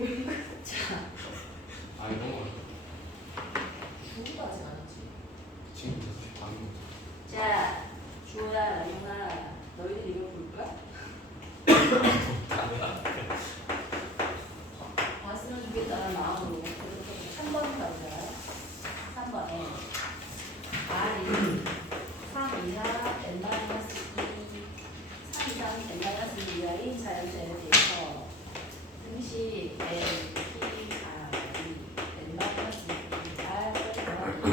자, 아 이런 거 주어도 아직 안 했지. 지금 6시 반이면 자, 주호야, 용아, 너희들 이거 볼까? 봤으면 좋겠다는 마음으로 3번 가자. 3번에 R이 3 이하 n-2 3 이상 n-2 이하인 자연수에 대해서 등식 n, p, r, n-2 r 더하기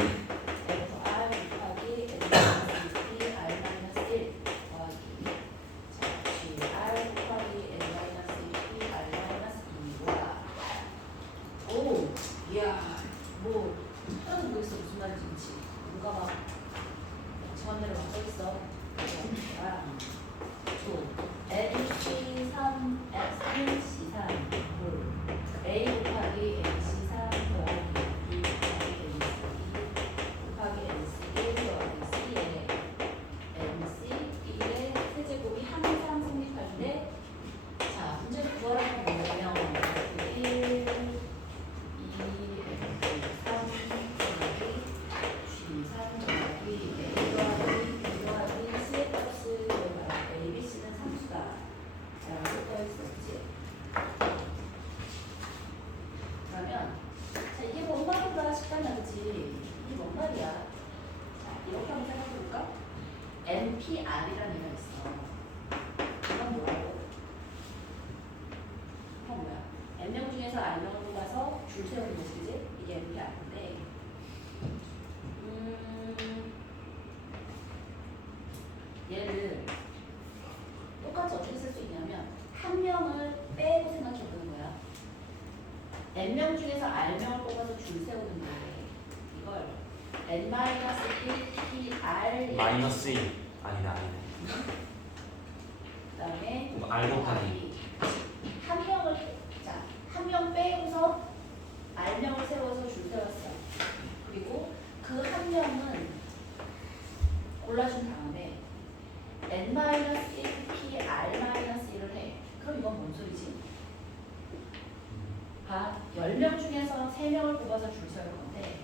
fr 곱하기 n-2 r-1 더하기 gr 곱하기 n-2 r-2와 오, 이야, 뭐 하나도 모르겠어 무슨 말인지. 누가 막 정한대로 막 써있어. 아, ABC 3, C3, A 곱하기 NC3 더하기 B 곱하기 NC2 곱하기 NC1 더하기 C의 NC1의 세제곱이 항상 성립하는데, 자, 문제를 구하라고 보면 1, 2, 3 더하기 G3 더하기 A 더하기 B 더하기 C의 값을 구해봐라. A, B, C는 상수다 라고 써있었지. 그러면 자, 이게 뭔 말인가 싶다면 그치? 이게 뭔 말이야? 자, 이렇게 한번 생각해볼까? NPR이라는 얘가 있어. 이건 뭐라고? 이건 뭐야? N명 중에서 R명을 뽑아서 줄 세우는 것이지? 이게 NPR인데 얘를 똑같이 어떻게 쓸 수 있냐면 한 명을 빼고 생각해보는 거야. N명 중에서 R명을 뽑아서 줄 세우는 거예요. 이걸 N-1PR 마이너스 1 아니다. 그 다음에 그럼 R 곱하기 한 명을 자, 한 명 빼고서 R명을 세워서 줄 세웠어. 그리고 그 한 명은 골라준 다음에 N-1P R-1을 해. 그럼 이건 뭔 소리지? 봐, 10명 중에서 3명을 뽑아서 줄 세울 건데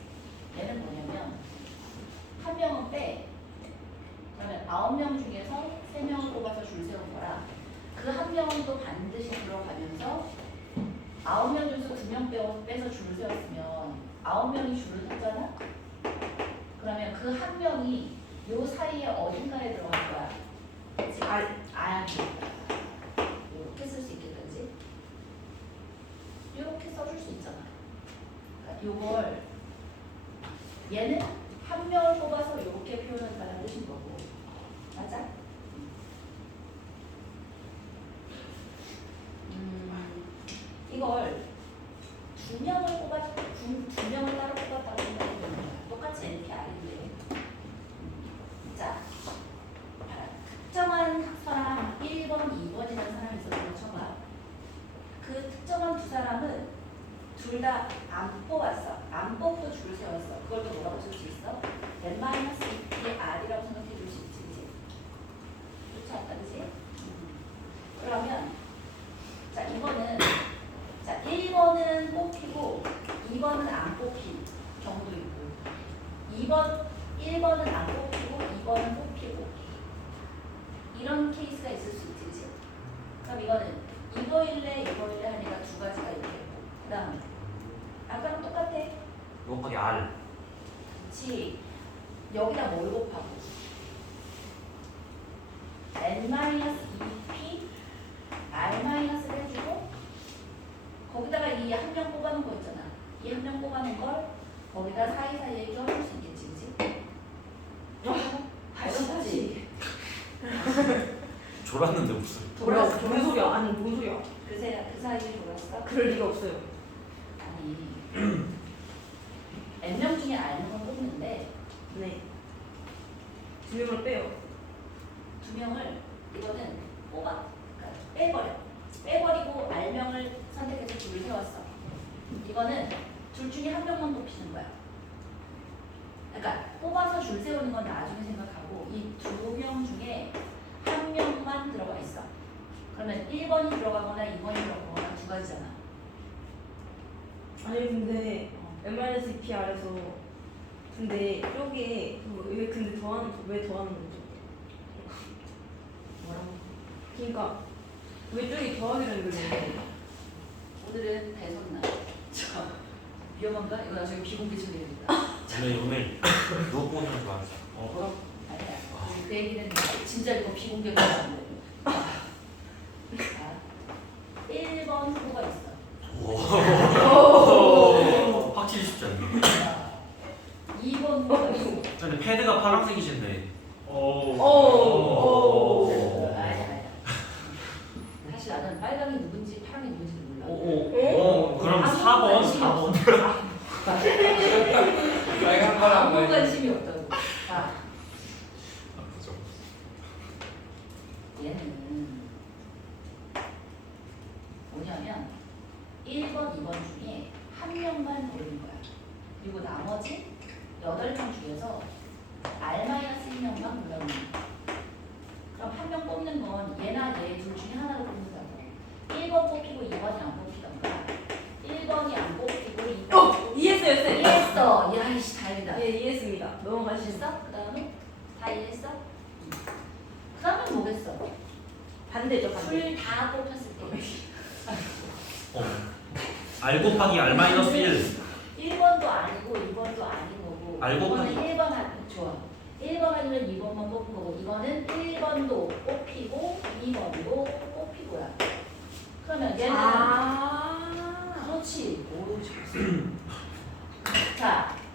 얘는 뭐냐면 한 명은 빼. 그러면 9명 중에서 3명을 뽑아서 줄 세운 거라 그 한 명은 또 반드시 들어가면서 9명 중에서 2명 빼서 줄을 세웠으면 9명이 줄을 섰잖아? 그러면 그 한 명이 요 사이에 어딘가에 들어갈 거야. 그치? 이렇게 쓸 수 있겠던지? 이렇게 써줄 수 있잖아. 그러니까 요걸 얘는 한 명을 뽑아서 이렇게 표현한다는 뜻인 거고, 맞아? 이걸 두 명을 따로 뽑았다고 생각해 보는 거야. 똑같이 NPR인데. 자, 특정한 사람 1번, 2번이라는 사람이 있었다고 쳐봐. 그 특정한 두 사람은 둘 다 안 뽑았어. 안 뽑고 줄 세웠어. 그걸 또 뭐라고 쓸 수 있어? N-2R이라고 생각해 줄 수 있지, 그치? 그렇지 않다, 그치? 그러면 자, 이거는 자, 1번은 뽑히고 2번은 안 뽑힌 경우도 있고 1번은 안 뽑히고 2번은 뽑히고 이런 케이스가 있을 수 있지, 그치? 그럼 이거는 이거일래 하니까 두 가지가 이렇게 있고 그 다음에 아까랑 똑같아. 곱하기 R 그치? 여기다 뭘 곱하고 N-2P R-를 해주고 거기다가 이 한 명 뽑아놓은 거 있잖아. 이 한 명 뽑아놓은 걸 거기다 사이사이에 껴줄 수 있겠지, 그치? 발전하지. 졸았는데 무슨 돌았어. 뭔 소리야? 아니 뭔 소리야? 그 사이에 돌았어? 그럴 리가 없어요. 아니 N명 중에 R명을 뽑는데 네. 두 명을 빼요. 두 명을 이거는 뽑아 그러니까 빼버리고 R명을 선택해서 줄을 세웠어. 이거는 둘 중에 한 명만 뽑히는 거야. 그러니까 뽑아서 줄 세우는 건 나중에 생각하고 이 두 명 중에 한 명만 들어가 있어. 그러면 1번이 들어가거나 2번이 들어가거나 두 가지잖아. 아니 근데 M-2Pr에서 근데 쪽에 왜 근데 더하는 왜 더하는 거죠? 뭐라고? 그러니까 왜 쪽이 더하기로 그러는데? 오늘은 배선날. 자, 위험한가? 이거 나중에 비공개 처리됩니다. 오늘 누구 보는 줄 알았어. 아니야. 그 얘기는 진짜 이거 비공개가 안 돼. 자, 1번 후보가 있어. 확실히 쉽지 않네. 자, 2번 후보가 있어. 근데 패드가 파란색이신데. 아니야. 사실 나는 빨강이 누군지 파랑이 누군지 몰라. 그럼 4번. 빨간 거랑 아무 관심이 없다고. 자, 얘는 뭐냐면 1번, 2번 중에 한 명만 고르는 거야. 그리고 나머지 8명 중에서 R-1명만 골라놓는 거야. 그럼 한 명 뽑는 건 얘나 얘 둘 중에 하나를 뽑는다고. 1번 뽑히고 2번이 안 뽑히던가 1번이 안 뽑히고 2번이 이해했어요. 이해했어. 야, 이씨 다행이다. 예, 이해했습니다. 넘어가시죠. 이해했어? 그 다음에 다 이해했어? 그 다음에 뭐겠어? 반대죠, 반대. 둘 다 뽑혔을 때 R 곱하기 R-1. 1번도 아니고 2번도 아닌 거고 R 곱하기. 1번 좋아. 1번 아니면 2번만 뽑은 거고 이거는 1번도 뽑히고 2번도 뽑히고야. 그러면 얘는 그렇지. 오, 잘했어. 자,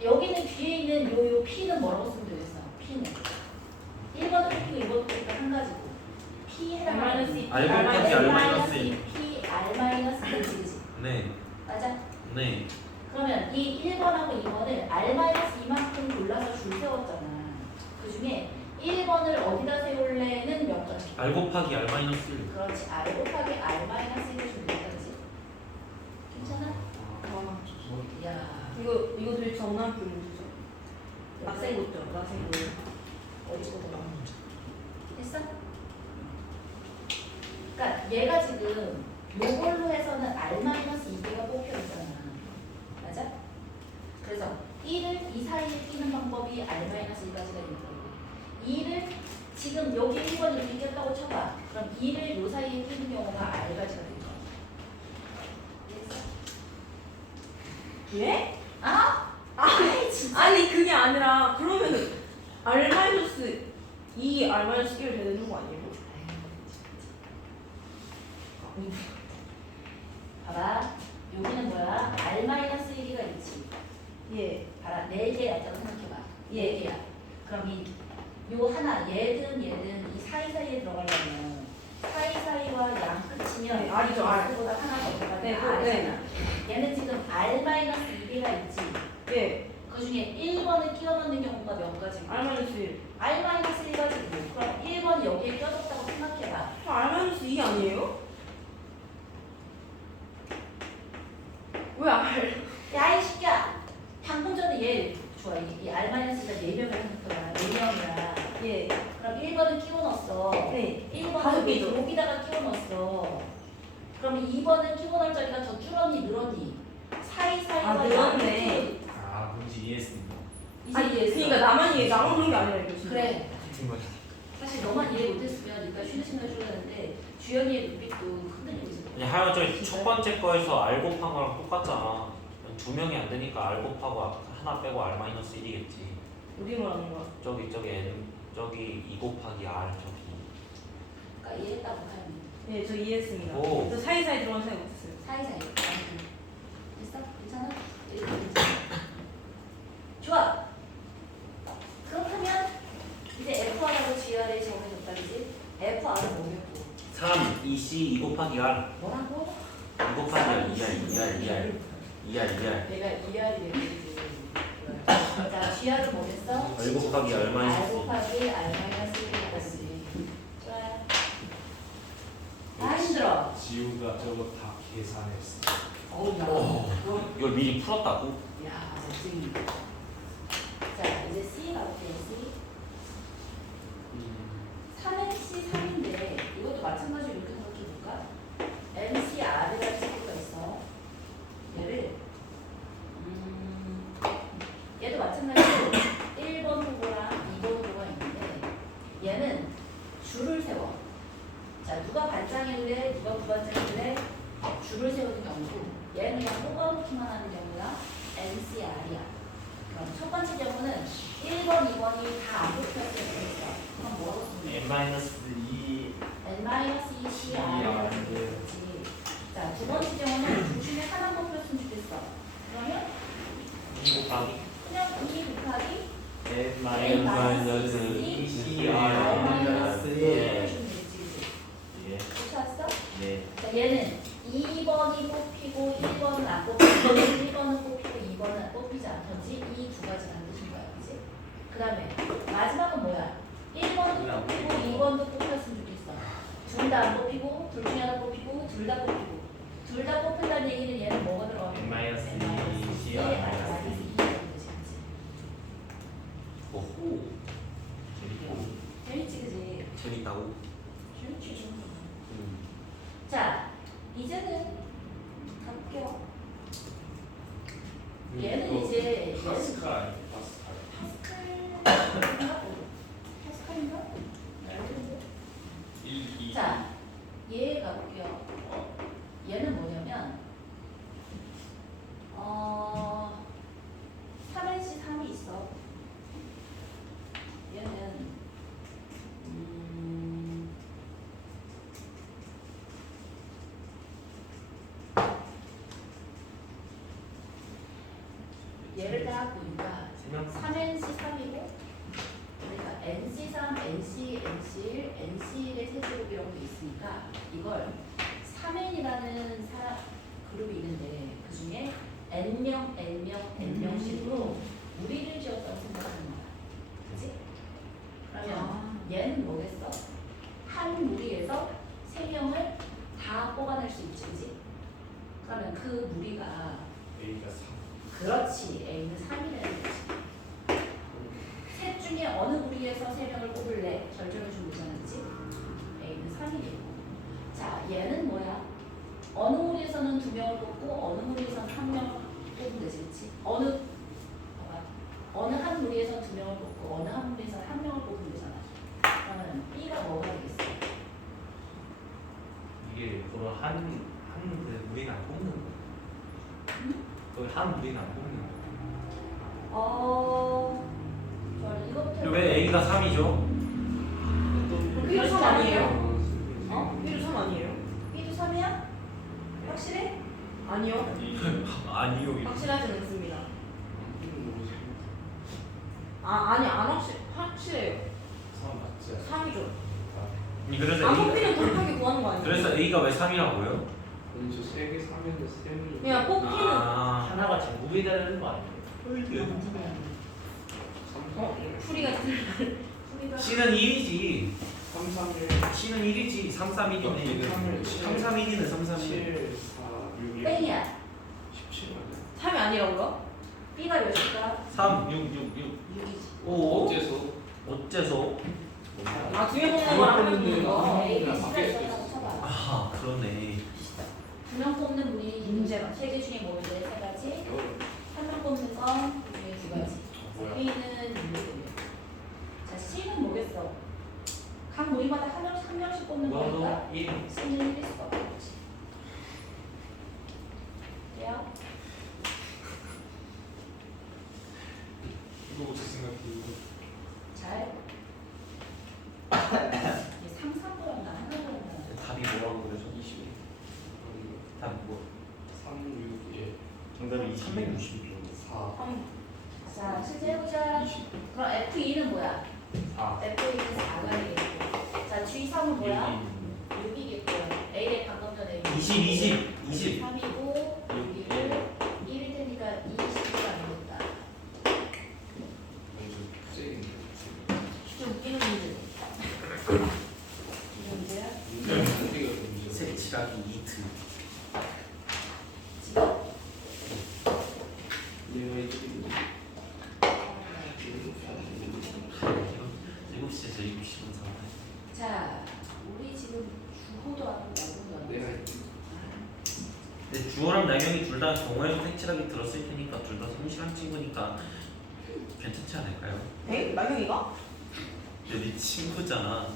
여기는 뒤에 있는 요 P는 뭐라고 쓰면 되겠어? P는 1번도 뽑히고 2번도 뽑히고 한 가지고 P 해당하는 R-2P. R 곱하기 R-1. P R-1지. 네. 맞아? 네. 그러면 이 1번하고 2번을 R-2만큼 골라서 줄 세웠잖아. 그 중에 1번을 어디다 세울래는 몇 가지? R 곱하기 R-1. 그렇지. R 곱하기 R-1을 준비했다. 그치? 괜찮아? 이야. 이거 되게 정답 문제죠. 낙생 고죠, 낙생 고. 어디서 됐어? 그러니까 얘가 지금 요걸로 해서는 R-2개가 뽑혀 있잖아. 맞아? 그래서 1을 이 사이에 끼는 방법이 R-2까지가 있는 거고 2를 지금 여기 1번 이렇게 꼈다고 쳐봐. 그럼 2를 요 사이에 끼는 경우가 R까지가 될 거야. 됐어? 예? 아? 아이 진짜. 아니 그게 아니라 그러면은 R-2 R-1을 되는 거 아니에요? 봐봐. 여기는 뭐야? R-1가 있지. 예. 봐라. 4개였다고 생각해봐. 예. 4개야. 그럼 요 하나 얘든 이 사이사이에 들어가려면 사이사이와 양 끝이면 네, R이죠, R. 보다 하나 더 들어가면 네, R이잖아. 얘는 지금 R-2개가 있지. 예. 그 중에 1번을 끼워 넣는 경우가 몇 가지? R-1. R-1가지고 그럼 1번 여기에 껴졌다고 생각해봐. R-2 아니에요? 왜 R? 야, 이 새끼야! 방금 전에 얘 좋아. 이 R-가 4명을 생각해봐. 4명이야. 예. 그럼 1번을 끼워 넣었어. 네. 1번을 다섯 개죠. 여기다가 끼워 넣었어. 그러면 2번은 끼워 넣을 자리가 더 줄었니 늘었니? 사이사이와 아, 늘었네. 아 뭔지 이해했습니다. 이제 아니, 이해했어. 그러니까 나만 그런 게 아니라 이거 진짜. 그래. 같은 거지. 사실 너만 이해 못했으면 일단 쉬는 시간을 주려는데 주연이의 눈빛도 흔들리고 있어. 그냥 하여 저희 첫 번째 거에서 R 곱한 거랑 똑같잖아. 2명이 안 되니까 R 곱하고 하나 빼고 R-1이겠지. 어디 말하는 거야? 저기 저기 2 곱하기 R 저기. 그러니까 이해했다고 하면 예, 저 이해했습니다. 오. 저 사이사이 들어간 생각 못했어요. 사이사이. 됐어? 괜찮아? 이렇게 괜찮아? 좋아. 그렇다면 이제 FR하고 GR이 정해졌다 그지? FR은 뭐냐고? 3, 2C 2 곱하기 R. 뭐라고? 2 곱하기 R 2R. 내가 ER이 되지. 자, GR은 뭐겠어? R 곱하기 R R 마이너스. 곱하기 R 마이너스 1이지. 좋아요. 아 힘들어. 지우가 저거 다 계산했어. 어우야. 오, 이걸 미리 풀었다고? 야, 멋쟁이. 자, 이제 C 가볼게요. C. 3MC 3인데 이것도 마찬가지로 이렇게 생각해볼까? MC R이라는 식구가 있어. 얘를 경우고 얘는 그냥 뽑아놓기만 하는 경우야. NCR이야. 그럼 첫 번째 경우는 1번, 2번이 다 안 뽑혔을 때 있어. 그럼 뭐로 쓰면 N-2 N-2CR이라고 쓰지. 자, 두 번째 경우는 둘 중에 하나 뽑혔으면 좋겠어. 그러면 2 곱하기 그냥 2 곱하기 N-2CR 예. 붙였어? 네. 자, 얘는 2번이 뽑히고 1번은 안 뽑히고 1번은 뽑히고 2번은 뽑히지 않던지 이 두 가지라는 뜻인 거야. 그치? 그 다음에 마지막은 뭐야? 1번도 뽑히고 2번도 뽑혔으면 좋겠어. 둘 다 안 뽑히고 둘 중에 하나 뽑히고 둘 다 뽑히고 둘 다 뽑힌다는 얘기는 얘는 뭐가 들어가? N-2CR 오호. 재밌지 그지? 재밌다고? 재밌지. 자, 이제는 갈게요. 얘는 이제 파스칼 아니에요? 파스칼. 파스칼인가? 알겠는데? 1, 2. 자, 얘 가볼게요. 얘는 뭐냐면 3NC 3이 있어. 얘는 얘를 딱 보니까 3NC 3이고 그러니까 NC3, NC, NC1, NC1의 세제곱이라고 돼 있으니까 이걸 3N이라는 그룹이 있는데 그 중에 N명, N명, N명씩으로 무리를 지었다고 생각하는 거야. 그치? 그러면 얘는 뭐겠어? 한 무리에서 3명을 다 뽑아낼 수 있지, 그치? 그러면 그 무리가 A가 3. 그렇지, A는 3이라는 거지. 셋 중에 어느 무리에서 3명을 뽑을래? 결정해 주면 되잖아, 그치? A는 3이겠고. 자, 얘는 뭐야? 어느 무리에서는 2명을 뽑고 어느 무리에서는 1명을 뽑으면 되지, 그치? 어느 한 무리에서는 2명을 뽑고 어느 한 무리에서는 1명을 뽑으면 되잖아. 그러면 B가 뭐가 되겠어? 이게 그걸 한 무리는 안 뽑는 거. 응? 그걸 한 무리는 안 뽑는 거. 저 이거부터 왜 A가 3이죠? B도 3 아니에요? 어? B도 3 아니에요? B도 3이야? 확실해? 아니요. 아니요. 확실하진 않습니다. 아니 안 확실해요. 3 맞지? 3이죠. 그래서 안 A가 뽑히는 돌파기 구하는 거 아니에요? 그래서 A가 왜 3이라고요? 아니 저 3개 3인데 3명이. 그냥 뽑히는 하나가 지금 무리되는 거 아니에요? 풀이가 C는 1이지. 3, 3, 1. C는 1이지. 3, 3, 1이네. 3, 3, 1이네. 3, 3, 1. 7, 4, 6, 1. 땡이야. 17 맞네. 3이 아니라고요? B가 몇일까? 3, 6, 6, 6. 6이지. 오. 어째서? 어째서? 아, 두개 뽑는 거랑 한명 뽑는 거. A, B, 아, C가 바뀔 수 있었다고 쳐봐. 아, 그러네. 2명 뽑는 분이 문제가. 3개 중에 뭐인데 3가지? 1명 뽑는 건 그중에 2가지. 뭐야? B는 6이고요. 자, C는 뭐겠어? 각 무리마다 한 명씩 뽑는 거니까 1. C는 1일 수가 없지. 돼요? 이거 어떻게 생각해? 잘? 이게 3, 3보였나? 하나 보였나? 답이 뭐라고 그래서? 21. 답이 뭐? 3, 6, 1. 정답이 360이요. 4, 자, 실제 해보자. 20. 그럼 F2는 뭐야? 4. F2는 4가 되겠고. 자, G3은 뭐야? 6이겠고요. A에 방금 전에 20. 3이고 6이고 1일 테니까 20이 아니겠다. 아니 저 쟤인데. 진짜 웃기는 문제. 이 문제야? 문제는 상태가 문제. 색칠하기 2트. 지금? 얘가 이쪽이 7시에서 7시 분상. 자, 우리 지금 주호도 안 하고 나고도 안 내가 하고. 근데 주호랑 나경이 둘 다 경호에서 색칠하기 들었을 테니까 둘 다 성실한 친구니까 괜찮지 않을까요? 에? 나경이가? 근데 네 친구잖아.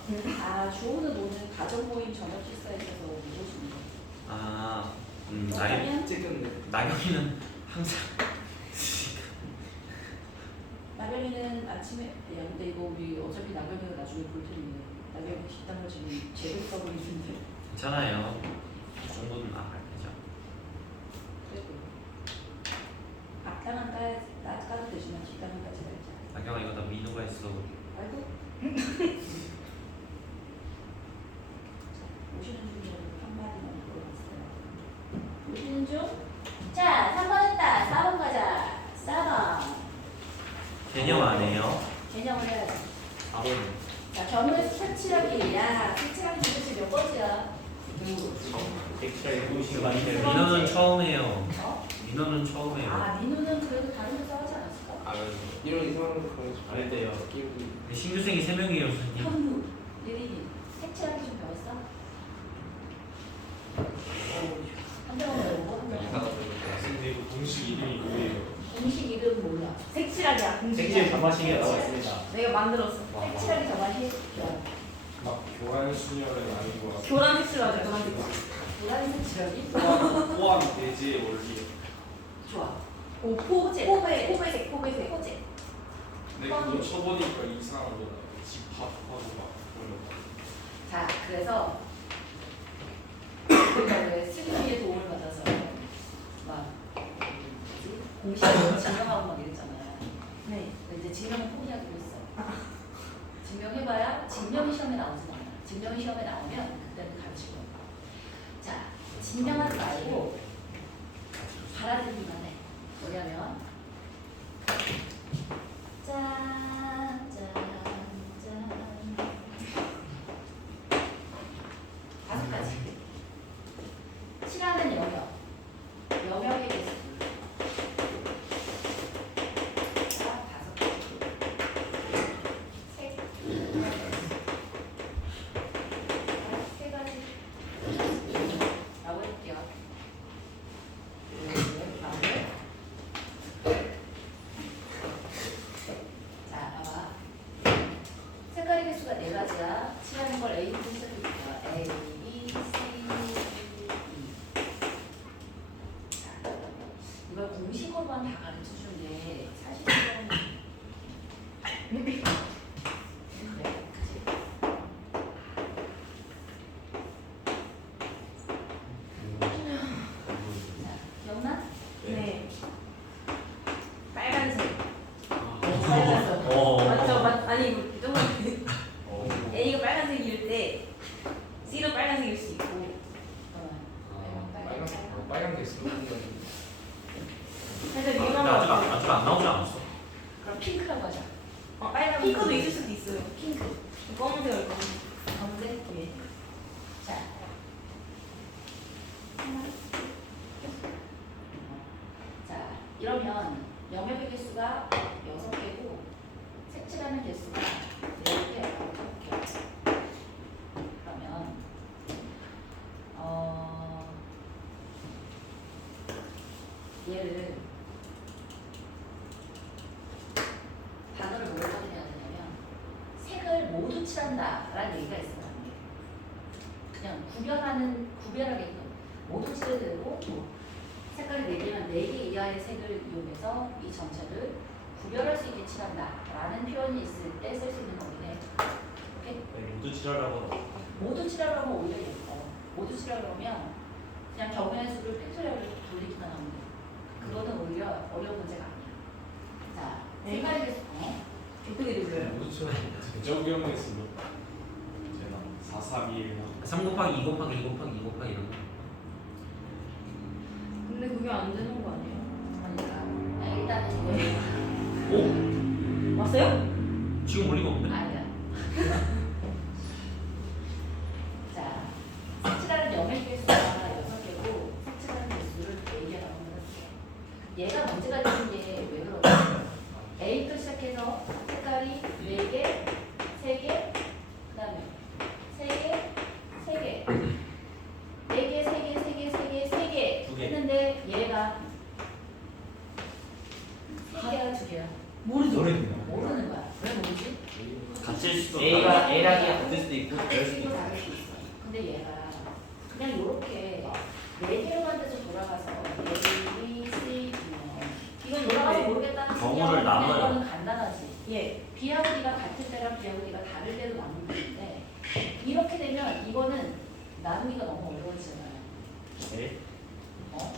아, 주호는 오늘 가정 모임 저녁 식사에 있어서 못 오신 거. 아, 나경 찍었네. 나경이는 항상 나경이는 아침에 야 근데 이거 우리 어차피 나경이가 나중에 볼 테니 나경이 뒷담화 지금 제대로 써고 있는데 괜찮아요. 그 정도는 안 되죠. 그래도 앞당은 까도 되지만 뒷담은 까지 말자. 나경아 이거 다 민우가 했어. 아이고 오시는 중이라도 한마디만 물어봤어요. 오시는 중? 자 3번 했다. 4번 가자. 4번 개념 안 해요? 개념을 해야지. 4번. 자 경우의 색칠하기. 야 색칠하기 도대체 몇 번째야? 민호는 처음 해요. 어? 민호는 처음 해요. 아 민우는 그래도 다른 데서 하지 않았을까? 아 이런 이상한 거 그런 거 잘했대요. 끼우기. 근데 신규생이 3명이에요, 선생님. 현무 예린이 색칠하기 좀 배웠어? 한 병은 배우고 한 병은 이상하다. 근데 이거 공식 이름이 뭐예요? 공식 이름 몰라. 색칠하기야. 색칠 단맛이게 나와 있습니다. 내가 만들었어. 색칠하기 저만 해. 막 교환 수녀는 아닌 것 같아. 교란 색칠하자. 교란 색칠. 노란 색칠하기? 포함 대지의 원리. 좋아. 오 포제. 포배색. 호재. 근데 그거 쳐보니까 이상하더라. 집합하고 막 그런 거. 자 그래서 우리가 왜 슬기의 도움을 받아서 막 뭐지? 공식으로 증명하고 막 이랬잖아요. 네. 근데 이제 증명은 포기하기로 했어. 증명해봐야 증명이 시험에 나오진 않아. 증명이 시험에 나오면 그때는 가르치고. 자, 증명하지 말고 받아들이기만 해. 뭐냐면 짠, 짠, 짠. 5가지. 칠하는 영역. 영역의 개수. 딱 5가지. 세 가지 라고 할게요. 자, 봐봐. 색깔의 개수가 4가지야. 칠하는 걸 A부터 시작해볼게요. A, B, C, D, E. 자, 이걸 공식으로만 다 가르쳐주는 게 사실은 그래, 그치? 자, 기억나? 네. 빨간색. 어. 맞죠? 아니 이거 좀 A가 빨간색일 때 C도 빨간색일 수 있고. 빨간 게 쓰는 건 살짝 근데 위험한 아직 거 안, 같아요. 아직 안 나오지 않았어? 그럼 핑크라고 하자. 빨간 핑크도 있을 수도 있어요. 핑크. 검은색을 검은. 검은색? 예. 자. 자, 이러면 영역의 개수가 6개고 색칠하는 개수가 4개라고 해볼게요. 그러면 얘를 단어를 뭐라고 해야 되냐면 색을 모두 칠한다 라는 얘기가 있어요. 그냥 구별하게끔 모두 칠해도 되고 색깔이 4개면 4개 이하의 색을 이용해서 이 전체를 구별할 수 있게 칠한다 라는 표현이 있을 때 쓸 수 있는 거긴 해. 오케이? 모두 칠하라고. 모두 칠하려고 하면 오히려 예뻐. 모두 칠하려고 하면 그냥 경우의 수를 팩토리얼로 돌리기만 하면 돼. 그거는 오히려 어려운 문제가 아니야. 자, 색깔의 개수. 어떻게 돌려요? 무슨 제적 경우에 쓰는 제가 432 3 곱하기 2 곱하기 2 곱하기 2 곱하기 이런 거. 근데 그게 안 되는 거 아니에요? 그러니까 일단은 이거 오? 왔어요? 지금 올 리가 없네. 아니야. 자, 색칠하는 영역 개수가 6개고 색칠하는 개수를 4개라고 해볼게요. 얘가 문제가 되는 게 왜 그러냐? A부터 시작해서 색깔이 4개, 3개, 그 다음에 3개, 3개, 4개, 3개, 3개, 3개, 3개 두 개. 했는데 얘가 3개야, 2개야? 모르죠. 모르는 거야. 왜 모르지? 같을 수도 A랑 A랑이 같을 수도 있고 같을 다를 수도 수도 있고 있고. 다를 수도 있어. 근데 얘가 그냥 요렇게 네 개로 만들어서 돌아가서 A, B, C, 이건 돌아가서 모르겠다는 경우를 생각을 나눠요. 거는 간단하지. 예. B하고 D가 같을 때랑 B하고 D가 다를 때도 나누는 건데 이렇게 되면 이거는 나누기가 너무 어려워지잖아요. 네. 어?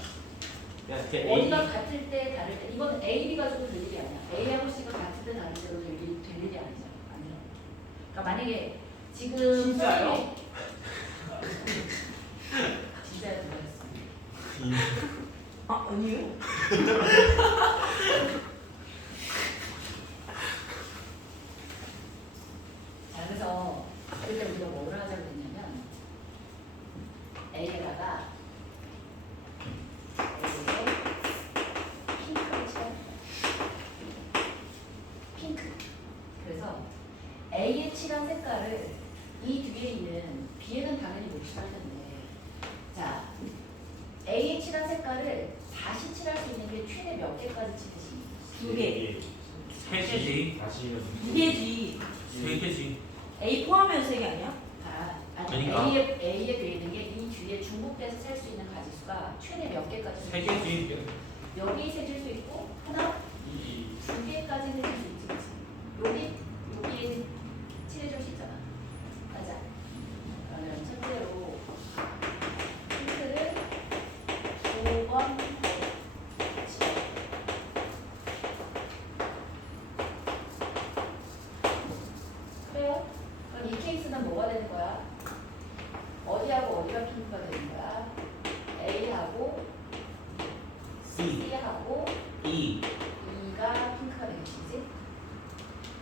야, 이렇게 A, 어디가 같을 때 다를 때 이거는 A, B 가지고 될 일이 아니야. A하고 C가 같을 때 다를 때도 될 일이 아니잖아. 아니야. 그러니까 만약에 지금 진짜요? 선생님이- 진짜요? 그거였어. 아 아니요. 자, 그래서 그때 우리가 뭐를 하자고 했냐면 A에다가 A에 핑크를 칠하는 거야. 핑크. 그래서 A에 칠한 색깔을 이 뒤에 있는 B에는 당연히 못 칠할 텐데 자, A에 칠한 색깔을 다시 칠할 수 있는 게 최대 몇 개까지 칠수 두 개. 세 개지. 다시 두 개지. 세 개지. A 포함해서 세 개 아니야? 아니 그러니까. A에 되어 있는 게 이 뒤에 중복돼서 셀 수 있는 가지수가 최대 몇 개까지 세 개지. 여기 세질 수 있고 하나, 두 개까지 세질 수 있지 그치? 여기에 칠해줄 수 있잖아. 맞아. 그러면 첫째로 핑크를 5번 칠. 그래요? 그럼 이 케이스는 뭐가 되는 거야? 어디하고 어디가 핑크가 되는 거야? A하고 C, C하고 E. E가 핑크가 되겠지, 그치?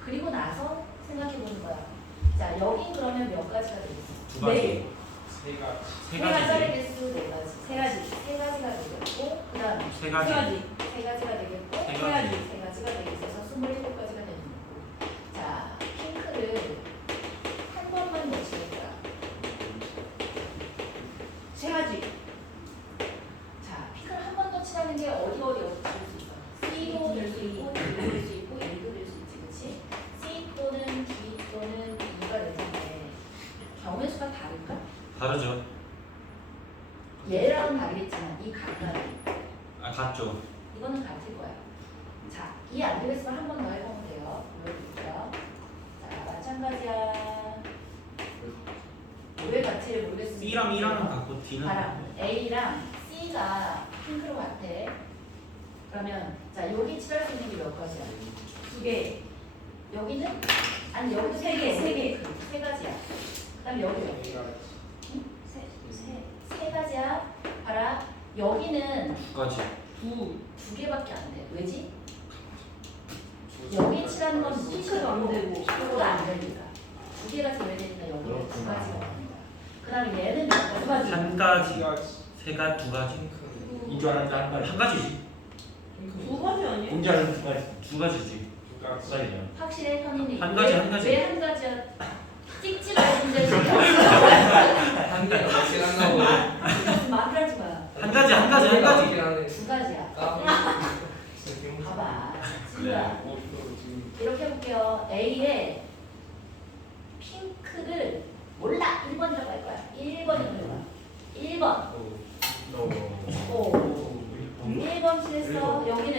그리고 나서 생각해 보는 거야. 자, 여긴 그러면 몇 가지가 되겠어? 두 가지. 네. 세가 세 세 가지의 가지지. 개수 네 가지. 세 가지. 세 가지가 되겠고, 그 다음에 세 세 가지. 가지. 세 가지가 되겠고, 세 세 가지. 가지. 세 가지가 되겠어서 27가지가 되는 거고. 자, 핑크를 한 번만 더 칠할 거야. 세 가지. 자, 핑크를 한 번 더 칠하는 게 어디 칠수 있어? C도 될 수 있고, D도 될 수 있고, A도 될 수 있지, 그치? C 또는 D 또는 E가 될 텐데 경우의 수가 다를까? 다르죠. 얘랑 다르겠지만 이 각각이 아, 같죠. 이거는 같을 거야. 자, 이해 안 되겠으면 한 번 더 해보면 돼요. 보여드릴게요. 자, 마찬가지야. 왜 같지를 모르겠으면 C랑 E랑은 같고 D는 봐라. A랑 C가 핑크로 같아. 그러면 자, 여기 칠할 수 있는 게 몇 가지야? 두 개. 여기는? 아니, 여기도 세 개, 세 개. 세 가지야. 그 다음에 여기 몇 개? 응? 세 가지야. 봐라. 여기는 두 가지. 두 개밖에 안 돼. 왜지? 여기 칠하는 건 핑크도 안 되고. 핑크가 안 되니까. 두 개가 되어야 되니까 여기는 두 가지가 없는 거야. 그 다음에 얘는 몇 가지? 한 가지. 세 가지, 두 가지. 인줄 알았는데 한 가지. 한 가지지. 두 가지 아니야? 인줄 알았는데 두 가지. 두 가지지. 두 가지네요. 확실해, 현인이. 한 가지, 한 가지. 왜 한 가지야? 찍지 말고 이제 한 개, 생각나고. 말을 하지 마. 한 가지, 한 가지, 한 가지. 두 가지야. 봐봐. 네. 친구야. 이렇게 해볼게요. A에 핑크를 몰라. 1번이라고 할 거야. 1번이라고 해. 1번. 오. 1번 칠했어. 여기는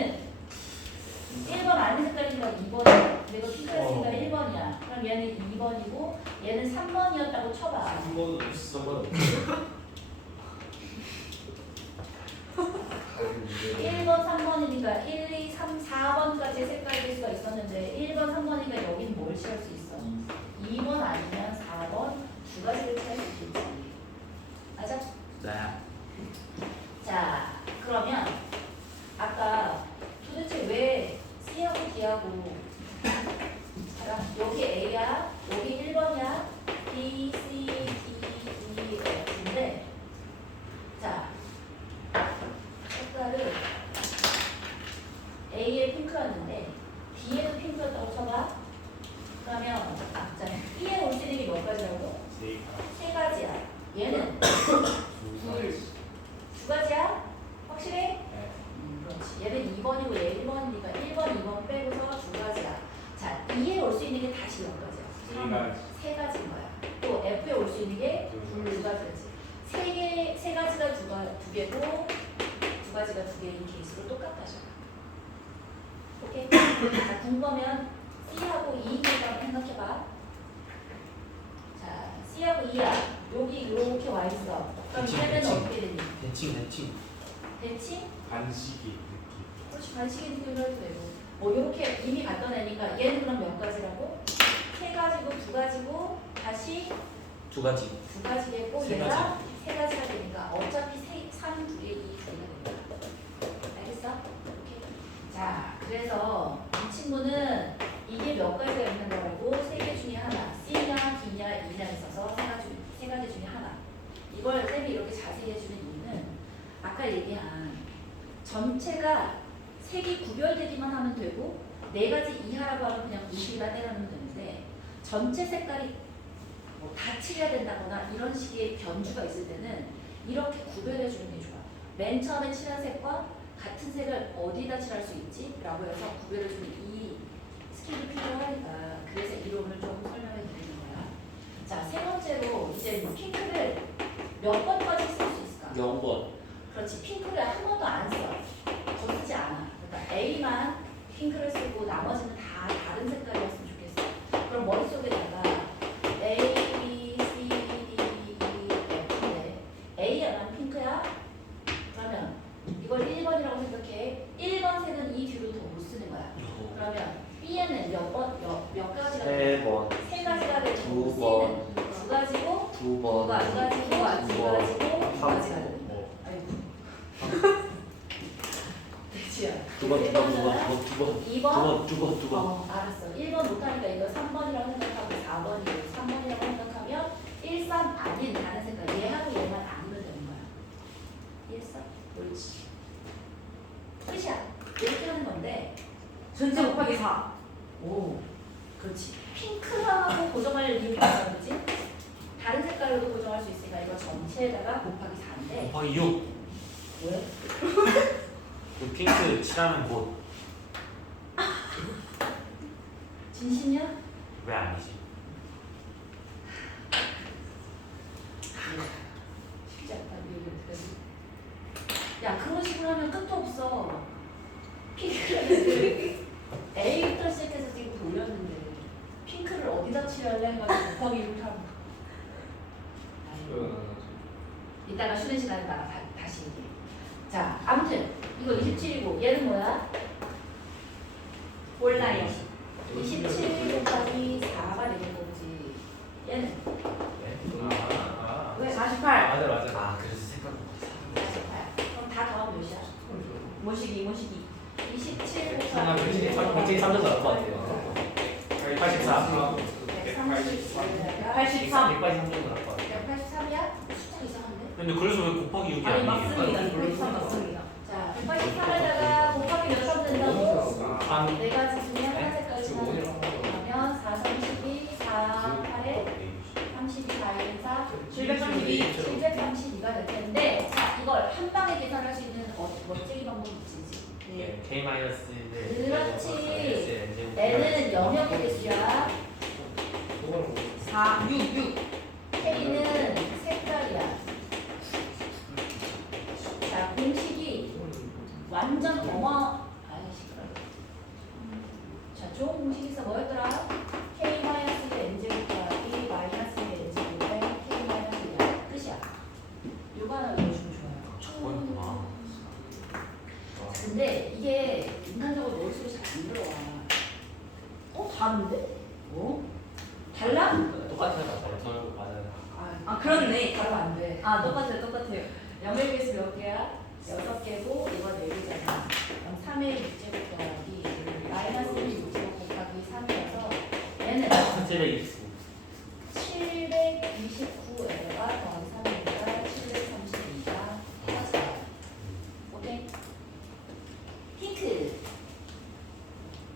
1번 아닌 색깔이니까 2번이야. 내가 핑크였으니까 1번이야. 그럼 얘는 2번이고 얘는 3번이었다고 쳐봐. 한 번은 없어. 1번, 3번이니까 1, 2, 3, 4번까지 색깔 될 수가 있었는데 1번, 3번이니까 여기는 뭘 칠할 수 있어? 2번 아니면 4번 두 가지를 칠할 수 있겠지. 맞아? 네. 자, 그러면 아까 도대체 왜 C하고 D하고 여기 A야, 여기 1번이야, B, C, D, E, F인데 자, 색깔을 A에 핑크였는데 D에도 핑크였다고 쳐봐. 그러면 자, B에 올 수 있는 게 몇 가지라고? 세 가지야. 얘는 두 가지야? 확실해? 그렇지. 얘는 2번이고 얘 1번이니까 1번, 2번 빼고서 두 가지야. 자, E에 올 수 있는 게 다시 몇 가지야? 세 가지인 거야. 또 F에 올 수 있는 게 두 가지지. 세 가지 가지가 두 개고 두 가지가 두 개인 케이스로 똑같아져. 오케이? 자, 궁금하면 C하고 E니까 생각해봐. 자, C하고 E야. 여기 이렇게 와 있어. 그럼 대칭, 얘는 대칭. 어떻게 되니? 대칭. 대칭? 반식이 느낌. 그렇지, 반식의 느낌을 해도 되고. 뭐 이렇게 이미 갖다 내니까 얘는 그럼 몇 가지라고? 세 가지고 두 가지고 다시 두 가지. 두 가지겠고 세 얘가 세 가지가 되니까 어차피 3, 2개, 2, 2개가 된다. 알겠어? 오케이. 자, 그래서 이 친구는 이게 몇 가지가 있는 거 알고 세 개 중에 하나, C냐, D냐, E냐 있어서 세 가지 중에 하나. 이걸 쌤이 이렇게 자세히 해주는 이유는 아까 얘기한 전체가 색이 구별되기만 하면 되고 네 가지 이하라고 하면 그냥 무식이다 때려놓으면 되는데 전체 색깔이 뭐 다 칠해야 된다거나 이런 식의 변주가 있을 때는 이렇게 구별해 주는 게 좋아. 맨 처음에 칠한 색과 같은 색을 어디다 칠할 수 있지? 라고 해서 구별해 주는 이 스킬이 필요하니까 그래서 이론을 좀 설명해 드리는 거야. 자, 세 번째로 이제 핑크를 몇 번까지 쓸 수 있을까? 0번. 그렇지. 핑크를 한 번도 안 써. 더 쓰지 않아. 그러니까 A만 핑크를 쓰고 나머지는 다 다른 색깔이었으면 좋겠어. 그럼 머릿속에다가 A, B, C, D, E, F인데 A야만 핑크야? 그러면 이걸 1번이라고 생각해. 1번 색은 이 뒤로 더 못 쓰는 거야. 그러면 B에는 몇 가지가 되고 3번. 세 가지가 되고 두 C는 두 가지고 2번. 두 가지고 두 가지고 두 가지가 되고 뭐. 아이고. 대치야. 2번. 2번. 알았어. 1번 못하니까 이거 3번이라고 생각하고 4번이고 3번이라고 생각하면 1, 3 아닌 다른 색깔 얘하고 얘만 아니면 되는 거야. 이해했어? 옳지. 끝이야. 이렇게 하는 건데 전체 곱하기 4. 오, 그렇지. 핑크하고 고정할 이유가 있어, 그렇지? 다른 색깔로도 고정할 수 있으니까 이거 전체에다가 곱하기 4인데 곱하기 6. 왜? 그 핑크 칠하는 곳. 진심이야? 왜 아니지? 쉽지 않다, 이 얘기를 들으니. 야, 그런 식으로 하면 끝도 없어. 핑크를 A부터 시작해서 지금 돌렸는데 핑크를 어디다 칠할래 해가지고 곱하기 6 하면 이따가 쉬는 시간에 다시 얘기해. 자, 아무튼 이거 27이고 얘는 뭐야? 몰라요. 27 곱하기 4가 되는 거지. 얘는 왜 48. 맞아 맞아. 아, 그래서 색깔 곱하기 48. 그럼 다 더하면 몇이야? 모시기. 27 하나 곱하기 솔직히 3점 나올 것 같아요. 84. 183. 83. 183점 나올 것 같아요. 183이야? 숫자 이상한데? 근데 그래서 왜 곱하기 6이 아니 아니에요? 맞습니다. 183 맞습니다. 자, 183에다가 곱하기 몇 점 된다고? 3. 네 가지 중에 하나 색깔 지나면 4, 32, 4, 8에 32, 4, 1, 4, 732. 732가 될 텐데 자, 이걸 한 방에 계산할 수 있는 멋쟁이 방법이 있지. 네. K 마이너스 그렇지. N은 영역의 개수야. 4, 6. K는 색깔이야. 자, 공식이 완전 아이 시끄러워. 자, 좋은 공식이 있어. 뭐였더라? K 마이너스 N제 곱하기 마이너스 N제 곱하기 K 마이너스 1 끝이야. 이거 하나 외워주면 좋아요. 뭐였구나. 근데 이게 인간적으로 머릿속에 잘 안 들어와. 다른데? 달라? 똑같아요 맞아요. 맞아요. 아 그렇네. 바로 안 돼. 아 똑같아요. 영역의 개수 몇 개야? 6개고 이거 4개잖아. 그럼 3의 6제곱 더하기 마이너스 6제곱 곱하기 3이어서 얘는 729. 729에다가 더하기 3이니까 732가 해서 오케이? 핑크